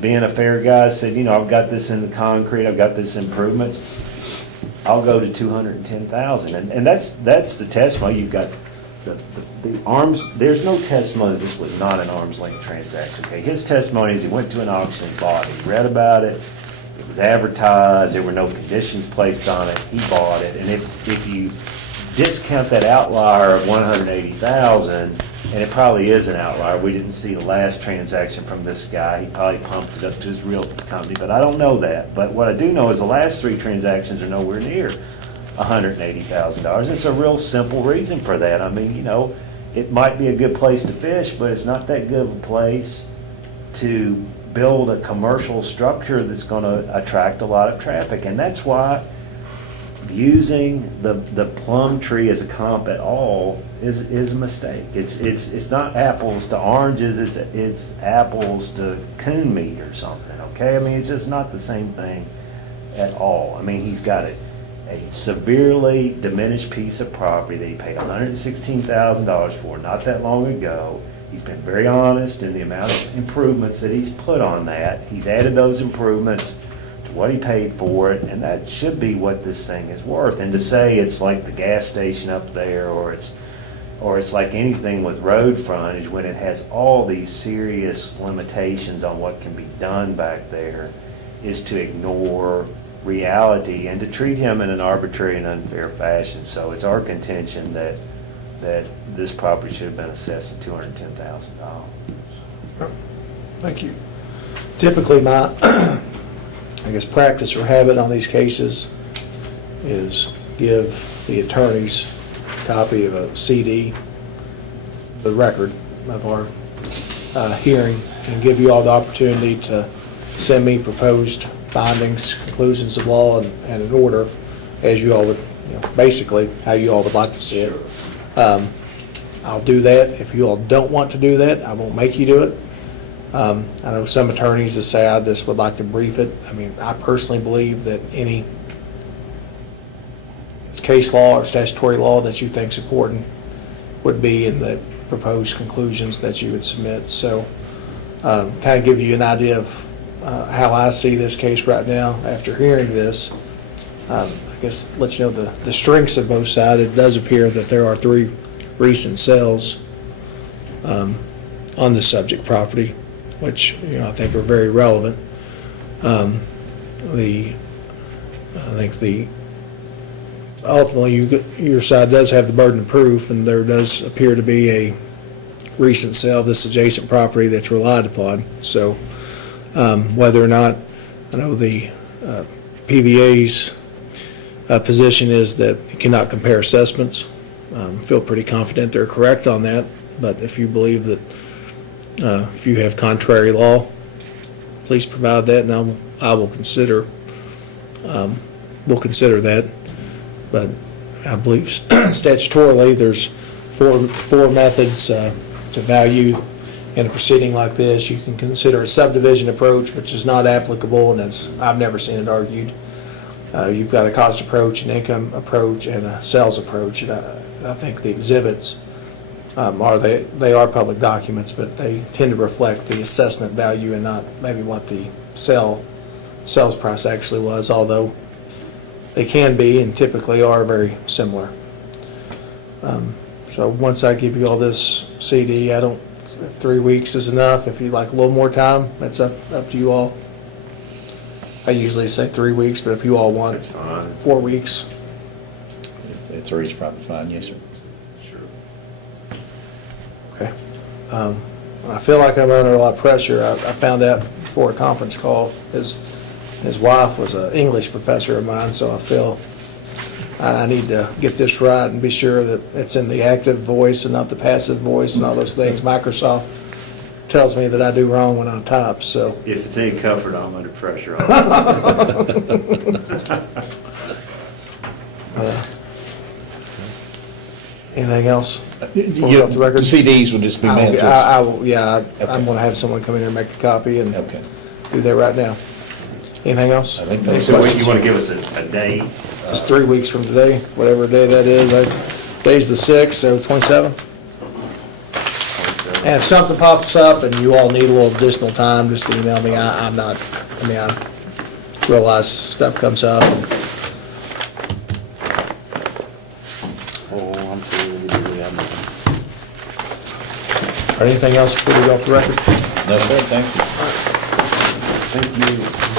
being a fair guy, said, you know, I've got this in the concrete, I've got this improvements, I'll go to 210,000. And that's the testimony. You've got the arms, there's no testimony this was not an arm's length transaction, okay? His testimony is he went to an auction and bought it, he read about it, was advertised, there were no conditions placed on it, he bought it. And if you discount that outlier of 180,000, and it probably is an outlier, we didn't see the last transaction from this guy, he probably pumped it up to his realty company, but I don't know that. But what I do know is the last 3 transactions are nowhere near $180,000. It's a real simple reason for that. I mean, you know, it might be a good place to fish, but it's not that good of a place to build a commercial structure that's gonna attract a lot of traffic. And that's why using the plum tree as a comp at all is a mistake. It's not apples to oranges, it's apples to coon meat or something, okay? I mean, it's just not the same thing at all. I mean, he's got a severely diminished piece of property that he paid $116,000 for not that long ago. He's been very honest in the amount of improvements that he's put on that. He's added those improvements to what he paid for it, and that should be what this thing is worth. And to say it's like the gas station up there, or it's like anything with road frontage, when it has all these serious limitations on what can be done back there, is to ignore reality and to treat him in an arbitrary and unfair fashion. So it's our contention that this property should have been assessed at $210,000. Thank you. Typically, my, I guess, practice or habit on these cases is give the attorneys a copy of a CD, the record of our hearing, and give you all the opportunity to send me proposed findings, conclusions of law, and an order, as you all would, you know, basically how you all would like to see it. I'll do that. If you all don't want to do that, I won't make you do it. I know some attorneys that say I just would like to brief it. I mean, I personally believe that any case law or statutory law that you think is important would be in the proposed conclusions that you would submit. So, kind of give you an idea of how I see this case right now after hearing this. I guess let you know the strengths of both sides. It does appear that there are 3 recent sales on the subject property, which, you know, I think are very relevant. I think ultimately your side does have the burden of proof, and there does appear to be a recent sale of this adjacent property that's relied upon. So whether or not, I know the PVA's position is that you cannot compare assessments. Feel pretty confident they're correct on that, but if you believe that if you have contrary law, please provide that, and I will consider we'll consider that. But I believe statutorily there's four methods to value in a proceeding like this. You can consider a subdivision approach, which is not applicable, and I've never seen it argued. You've got a cost approach, an income approach, and a sales approach. And I think the exhibits they are public documents, but they tend to reflect the assessment value and not maybe what the sales price actually was, although they can be and typically are very similar. So once I give you all this CD, 3 weeks is enough. If you'd like a little more time, that's up to you all. I usually say 3 weeks, but if you all want That's fine. 4 weeks. 3 is probably fine, yes, sir. Sure. Okay. I feel like I'm under a lot of pressure. I found out before a conference call, his wife was an English professor of mine, so I feel I need to get this right and be sure that it's in the active voice and not the passive voice and all those things Microsoft tells me that I do wrong when I type, so. If it's any comfort, I'm under pressure. Anything else? Before we go off the record? The CDs will just be mailed to us. I will, yeah, I'm Okay. gonna have someone come in here and make a copy and Okay. do that right now. Anything else? I think Any that's- So questions? you want to give us a date? Just 3 weeks from today, whatever day that is. Today's the 6th, so 27th. And if something pops up and you all need a little additional time, just email me. I realize stuff comes up. Oh, I'm sure we do have Or anything else before we go off the record? No, sir, thank you. Thank you.